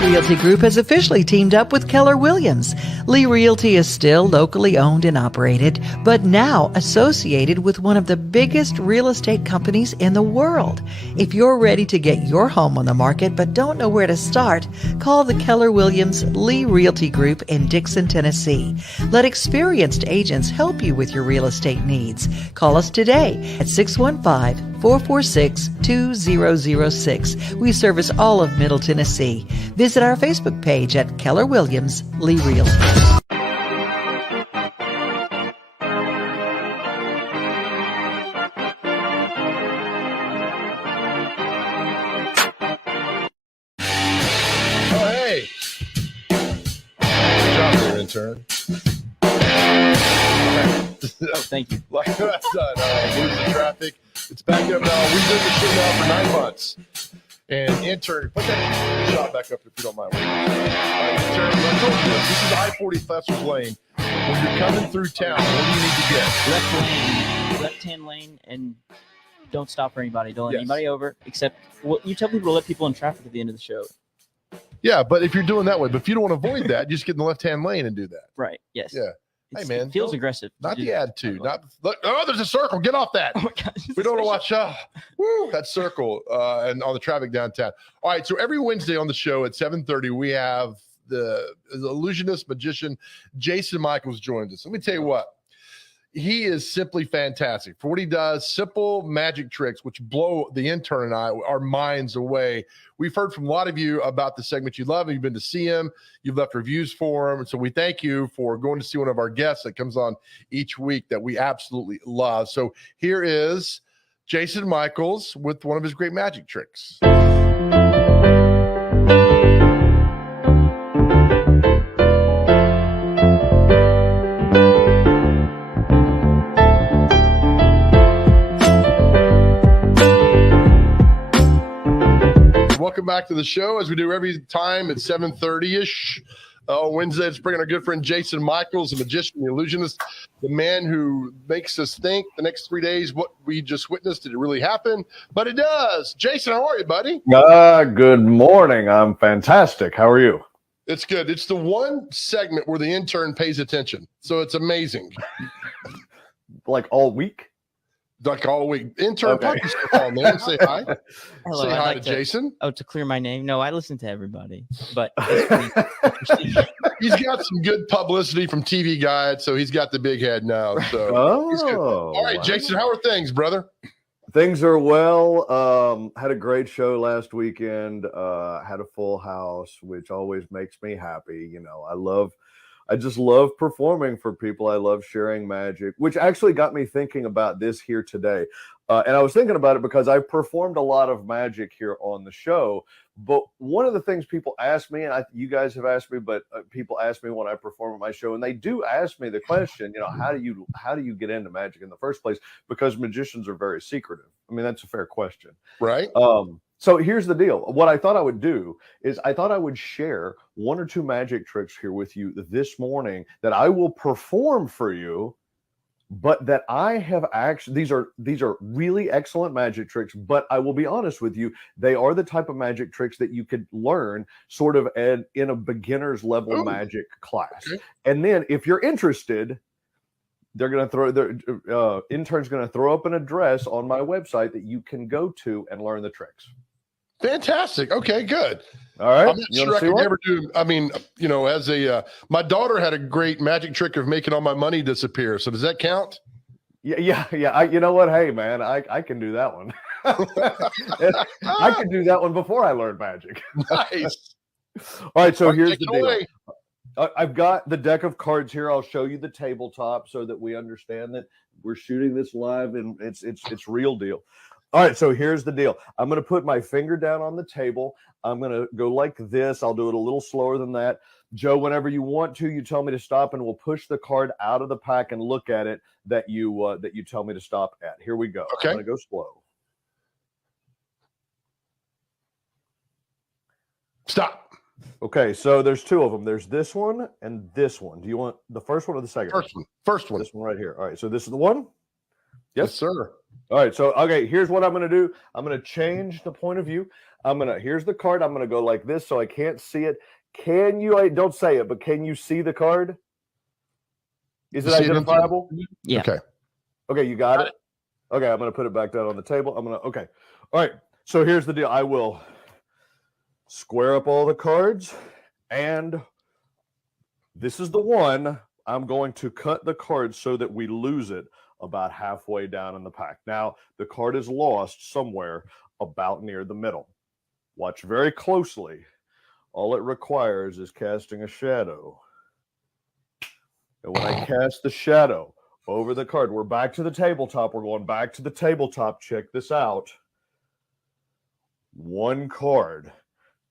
Realty Group has officially teamed up with Keller Williams. Lee Realty is still locally owned and operated, but now associated with one of the biggest real estate companies in the world. If you're ready to get your home on the market but don't know where to start, call the Keller Williams Lee Realty Group in Dixon, Tennessee. Let experienced agents help you with your real estate needs. Call us today at 615-446-2006. We service all of Middle Tennessee. Visit our Facebook page at Keller Williams Lee Realty. Oh, hey. Good job there, intern. Thank you. Like that's done. Losing traffic. It's back up now. We've been the show now for 9 months. And intern, put that shot back up if you don't mind. Intern, I told you this is I-40 Fletcher's Lane. When you're coming through town, what do you need to get? Left-hand lane, and don't stop for anybody. Don't let anybody over, except you tell people to let people in traffic at the end of the show. Yeah, but if you're doing that way, but if you don't want to avoid that, just get in the left-hand lane and do that. Right, yes. Yeah. Hey, man. It feels aggressive. Not the attitude. Look, there's a circle. Get off that. Oh, my God. We don't want to watch that circle and on the traffic downtown. All right, so every Wednesday on the show at 7:30, we have the illusionist magician Jason Michaels joins us. Let me tell you what. He is simply fantastic for what he does. Simple magic tricks, which blow the intern and I, our minds away. We've heard from a lot of you about the segment you love. You've been to see him. You've left reviews for him. And so we thank you for going to see one of our guests that comes on each week that we absolutely love. So here is Jason Michaels with one of his great magic tricks. Welcome back to the show, as we do every time at 7:30-ish. Wednesday, it's bringing our good friend Jason Michaels, the magician, the illusionist, the man who makes us think the next 3 days what we just witnessed, did it really happen? But it does. Jason, how are you, buddy? Good morning. I'm fantastic. How are you? It's good. It's the one segment where the intern pays attention. So it's amazing. Like all week? Like all week. Intern, okay. Call, man. Say hi. Hello, Say I'd hi like to Jason. To clear my name. No, I listen to everybody. But he's got some good publicity from TV Guide, so he's got the big head now. So he's good. All right, Jason, how are things, brother? Things are well. Had a great show last weekend. Had a full house, which always makes me happy. You know, I love I just love performing for people. I love sharing magic, which actually got me thinking about this here today. And I was thinking about it because I've performed a lot of magic here on the show. But one of the things people ask me, and you guys have asked me, but people ask me when I perform at my show, and they do ask me the question, how do you get into magic in the first place? Because magicians are very secretive. I mean, that's a fair question, right? So here's the deal. What I thought I would do is I thought I would share 1 or 2 magic tricks here with you this morning that I will perform for you, but that I have actually, these are really excellent magic tricks, but I will be honest with you, they are the type of magic tricks that you could learn sort of in a beginner's level magic class. Okay. And then if you're interested, they're going to throw their intern's going to throw up an address on my website that you can go to and learn the tricks. Fantastic. Okay, good. All right. I'm not sure I could ever do. I mean, as my daughter had a great magic trick of making all my money disappear. So does that count? Yeah. You know what? Hey, man, I can do that one. I could do that one before I learned magic. Nice. All right. So here's the deal. I've got the deck of cards here. I'll show you the tabletop so that we understand that we're shooting this live and it's real deal. All right, so here's the deal. I'm going to put my finger down on the table. I'm going to go like this. I'll do it a little slower than that. Joe, whenever you want to, you tell me to stop, and we'll push the card out of the pack and look at it that you tell me to stop at. Here we go. Okay. I'm going to go slow. Stop. Okay, so there's 2 of them. There's this one and this one. Do you want the first one or the second one? First one. This one right here. All right, so this is the one? Yes, sir. All right, so okay, here's what I'm going to do. I'm going to change the point of view. Here's the card. I'm going to go like this so I can't see it. Can you, don't say it, but can you see the card? Is it identifiable? Yeah. Okay, you got it? Okay, I'm going to put it back down on the table. Okay. All right, so here's the deal. I will square up all the cards, and this is the one. I'm going to cut the card so that we lose it about halfway down in the pack. Now, the card is lost somewhere about near the middle. Watch very closely. All it requires is casting a shadow. And when I cast the shadow over the card, we're back to the tabletop. We're going back to the tabletop. Check this out. One card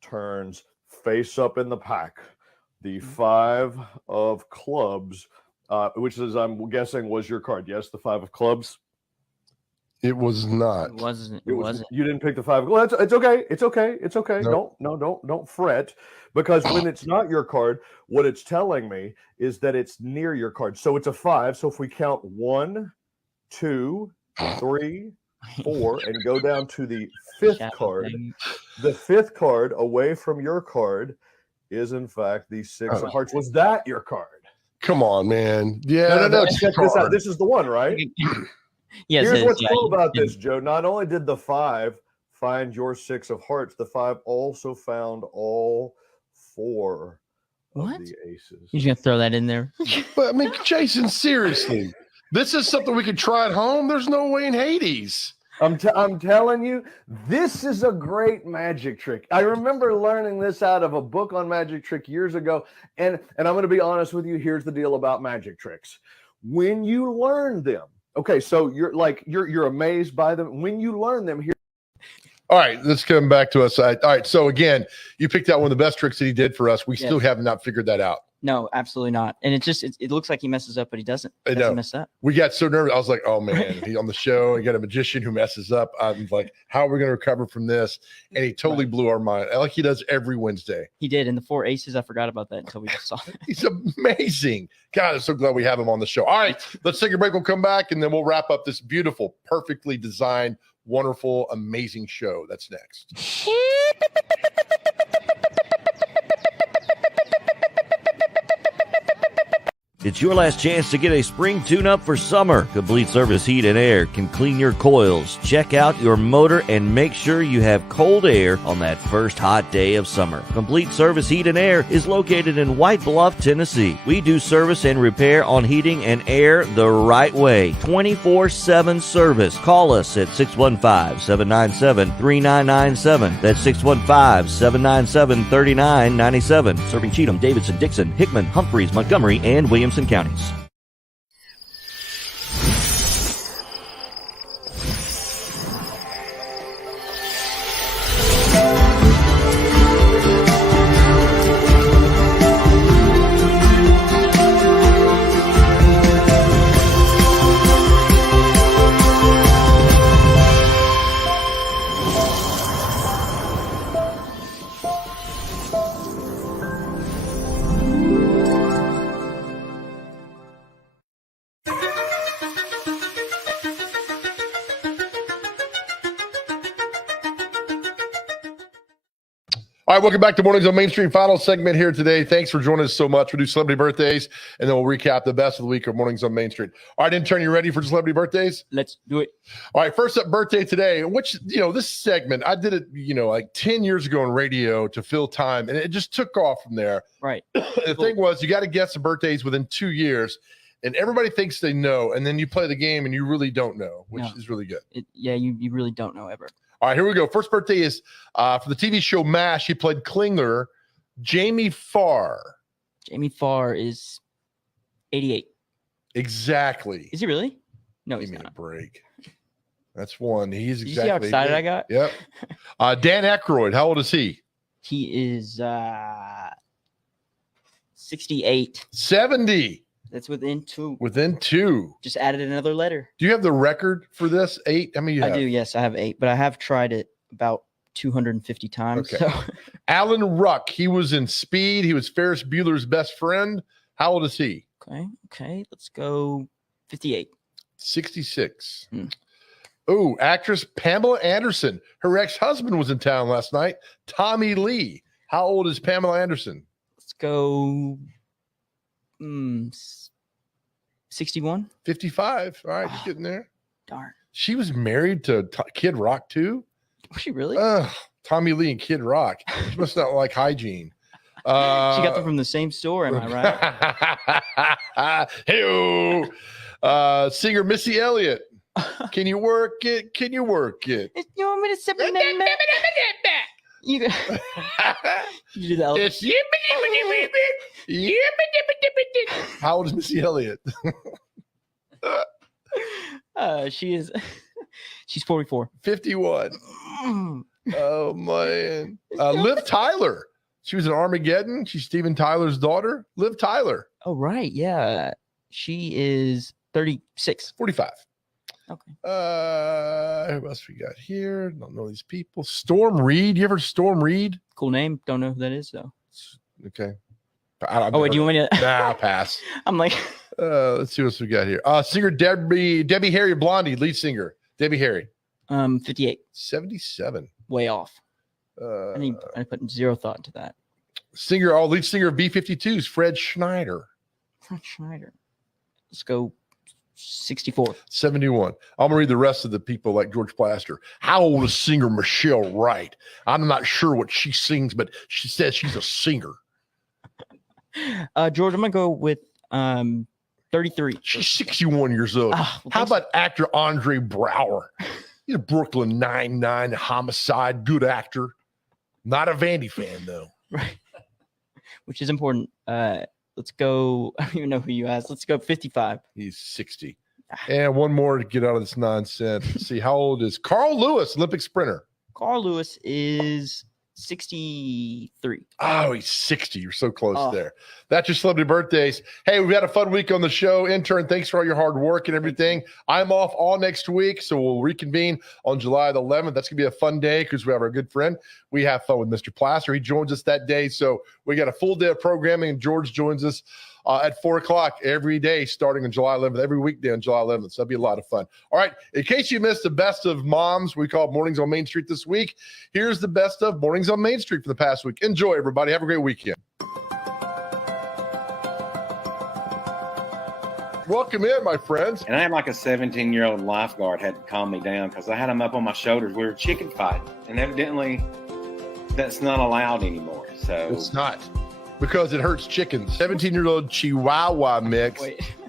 turns face up in the pack. The 5 of clubs, which is, I'm guessing, was your card. Yes, the 5 of clubs. It was not. It wasn't. It wasn't. You didn't pick the 5. Well, it's okay. It's okay. It's okay. Nope. Don't fret, because when it's not your card, what it's telling me is that it's near your card. So it's a 5. So if we count 1, 2, 3, 4, and go down to the 5th card, the 5th card away from your card is in fact the 6 of hearts. Was that your card? Come on, man. Yeah, no. Check this out. This is the one, right? Yes. Here's what's cool about this, Joe. Not only did the 5 find your 6 of hearts, the 5 also found all 4 of the aces. You're gonna throw that in there? But I mean, Jason, seriously, this is something we could try at home. There's no way in Hades. I'm telling you, this is a great magic trick. I remember learning this out of a book on magic trick years ago. And I'm going to be honest with you. Here's the deal about magic tricks. When you learn them, okay, so you're amazed by them. When you learn them, here. All right, let's come back to us. All right, so again, you picked out one of the best tricks that he did for us. We still have not figured that out. No, absolutely not. And it looks like he messes up, but he doesn't. He doesn't mess up. We got so nervous. I was like, oh man, he's on the show. You got a magician who messes up. I'm like, how are we going to recover from this? And he totally blew our mind, like he does every Wednesday. He did. And the 4 aces, I forgot about that until we just saw it. He's amazing. God, I'm so glad we have him on the show. All right, let's take a break. We'll come back, and then we'll wrap up this beautiful, perfectly designed, wonderful, amazing show. That's next. It's your last chance to get a spring tune-up for summer. Complete Service Heat and Air can clean your coils, check out your motor, and make sure you have cold air on that first hot day of summer. Complete Service Heat and Air is located in White Bluff, Tennessee. We do service and repair on heating and air the right way. 24/7 service. Call us at 615-797-3997. That's 615-797-3997. Serving Cheatham, Davidson, Dixon, Hickman, Humphreys, Montgomery, and Williamson counties. All right, welcome back to Mornings on Main Street. Final segment here today. Thanks for joining us so much. We'll do celebrity birthdays, and then we'll recap the best of the week of Mornings on Main Street. All right, intern, you ready for celebrity birthdays? Let's do it. All right, first up, birthday today, which, this segment, I did it, like 10 years ago on radio to fill time, and it just took off from there. Right. The thing was, you got to guess the birthdays within 2 years, and everybody thinks they know, and then you play the game, and you really don't know, which is really good. You really don't know ever. All right, here we go. First birthday is for the TV show MASH. He played Klingler, Jamie Farr. Jamie Farr is 88. Exactly. Is he really? No, he's Give me not. a break. That's one. He's Did exactly. you see how excited I got? Yep. Dan Aykroyd. How old is he? He is 68. 70. That's within 2. Within 2. Just added another letter. Do you have the record for this? 8? How many you have? I do, yes. I have 8, but I have tried it about 250 times. Okay. So. Alan Ruck. He was in Speed. He was Ferris Bueller's best friend. How old is he? Okay. Let's go 58. 66. Oh, actress Pamela Anderson. Her ex-husband was in town last night. Tommy Lee. How old is Pamela Anderson? Let's go 61. 55. All right, just getting there. Darn. She was married to Kid Rock too. Was she really? Tommy Lee and Kid Rock. She must not like hygiene. She got them from the same store, am I right? Hey-o. Singer Missy Elliott. Can you work it? Can you work it? You want me to sip it? You do that. It's How old is Missy Elliott? She's 44. 51. Oh man. Liv Tyler. She was in Armageddon. She's Steven Tyler's daughter. Liv Tyler. Oh, right. Yeah. She is 36. 45. Okay. Who else we got here? Don't know these people. Storm Reed. You ever Storm Reed? Cool name. Don't know who that is though. Okay. Wait, do you want me to? Nah, I'll pass. I'm like, let's see what we got here. Singer Debbie Harry Blondie, lead singer. Debbie Harry. 58. 77. Way off. I put zero thought into that. Lead singer of B-52s, Fred Schneider. Let's go 64. 71. I'm gonna read the rest of the people like George Plaster. How old is singer Michelle Wright? I'm not sure what she sings, but she says she's a singer. George, I'm gonna go with 33. She's 61 years old. How about actor Andre Braugher? He's a Brooklyn Nine-Nine homicide, good actor. Not a Vandy fan though. Right. Which is important. Let's go. I don't even know who you asked. Let's go 55. He's 60. And one more to get out of this nonsense. Let's see, how old is Carl Lewis, Olympic sprinter? Carl Lewis is 63. Oh, he's 60. You're so close there. That's your celebrity birthdays. Hey, we've had a fun week on the show. Intern, thanks for all your hard work and everything. I'm off all next week, so we'll reconvene on July the 11th. That's going to be a fun day because we have our good friend. We have fun with Mr. Plaster. He joins us that day, so we got a full day of programming, and George joins us at 4 o'clock every day starting on July 11th, every weekday on July 11th. So that'll be a lot of fun. All right, in case you missed the best of moms, we call Mornings on Main Street this week. Here's the best of Mornings on Main Street for the past week. Enjoy, everybody. Have a great weekend. Welcome in, my friends. And I had like a 17-year-old lifeguard had to calm me down because I had him up on my shoulders. We were chicken fighting, and evidently that's not allowed anymore. So it's not, because it hurts chickens. 17-year-old Chihuahua mix.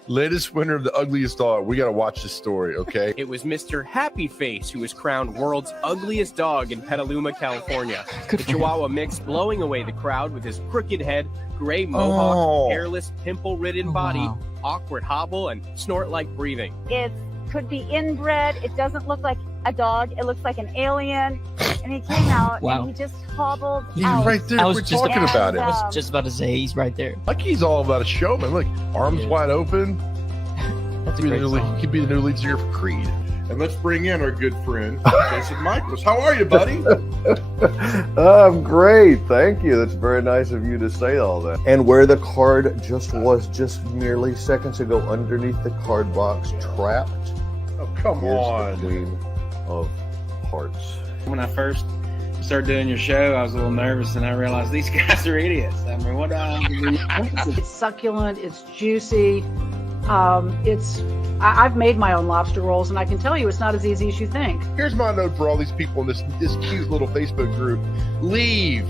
Latest winner of the ugliest dog. We got to watch this story, okay? It was Mr. Happy Face who was crowned world's ugliest dog in Petaluma, California. The Chihuahua mix blowing away the crowd with his crooked head, gray mohawk, hairless, pimple-ridden body, awkward hobble, and snort-like breathing. It could be inbred. It doesn't look like a dog. It looks like an alien. And he came out and he just hobbled out. Right there. We're talking about it. I was just about to say he's right there. Like he's all about a showman. Look, arms wide open. That's a great song. He could be the new lead singer for Creed. And let's bring in our good friend, Jason Michaels. How are you, buddy? I'm great. Thank you. That's very nice of you to say all that. And where the card was just merely seconds ago underneath the card box, trapped. Oh, come on. The Queen of Hearts. when I first started doing your show, I was a little nervous, and I realized these guys are idiots. I mean, what do I do? It's succulent. It's juicy. I've made my own lobster rolls, and I can tell you it's not as easy as you think. Here's my note for all these people in this cute little Facebook group. Leave.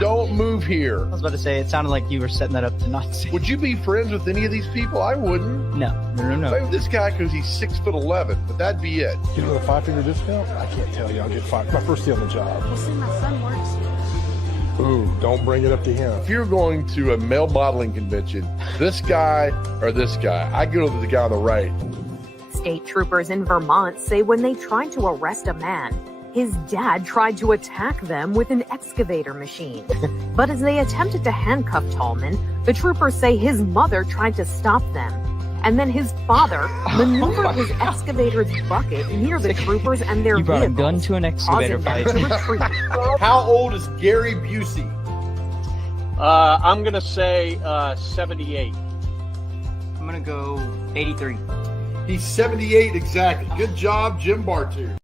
Don't move here. I was about to say, it sounded like you were setting that up to not say. Would you be friends with any of these people? I wouldn't. No. Maybe this guy because he's 6'11", but that'd be it. You know the 5-figure discount? I can't tell you. I'll get fired. My first day on the job. Well, see, my son works here. Ooh, don't bring it up to him. If you're going to a male modeling convention, this guy or this guy, I go to the guy on the right. State troopers in Vermont say when they tried to arrest a man, his dad tried to attack them with an excavator machine. But as they attempted to handcuff Tallman, the troopers say his mother tried to stop them. And then his father maneuvered his excavator's bucket near the troopers and their You brought a vehicle, gun to an excavator causing fight. them to retreat. How old is Gary Busey? I'm going to say 78. I'm going to go 83. He's 78 exactly. Good job, Jim Bartu.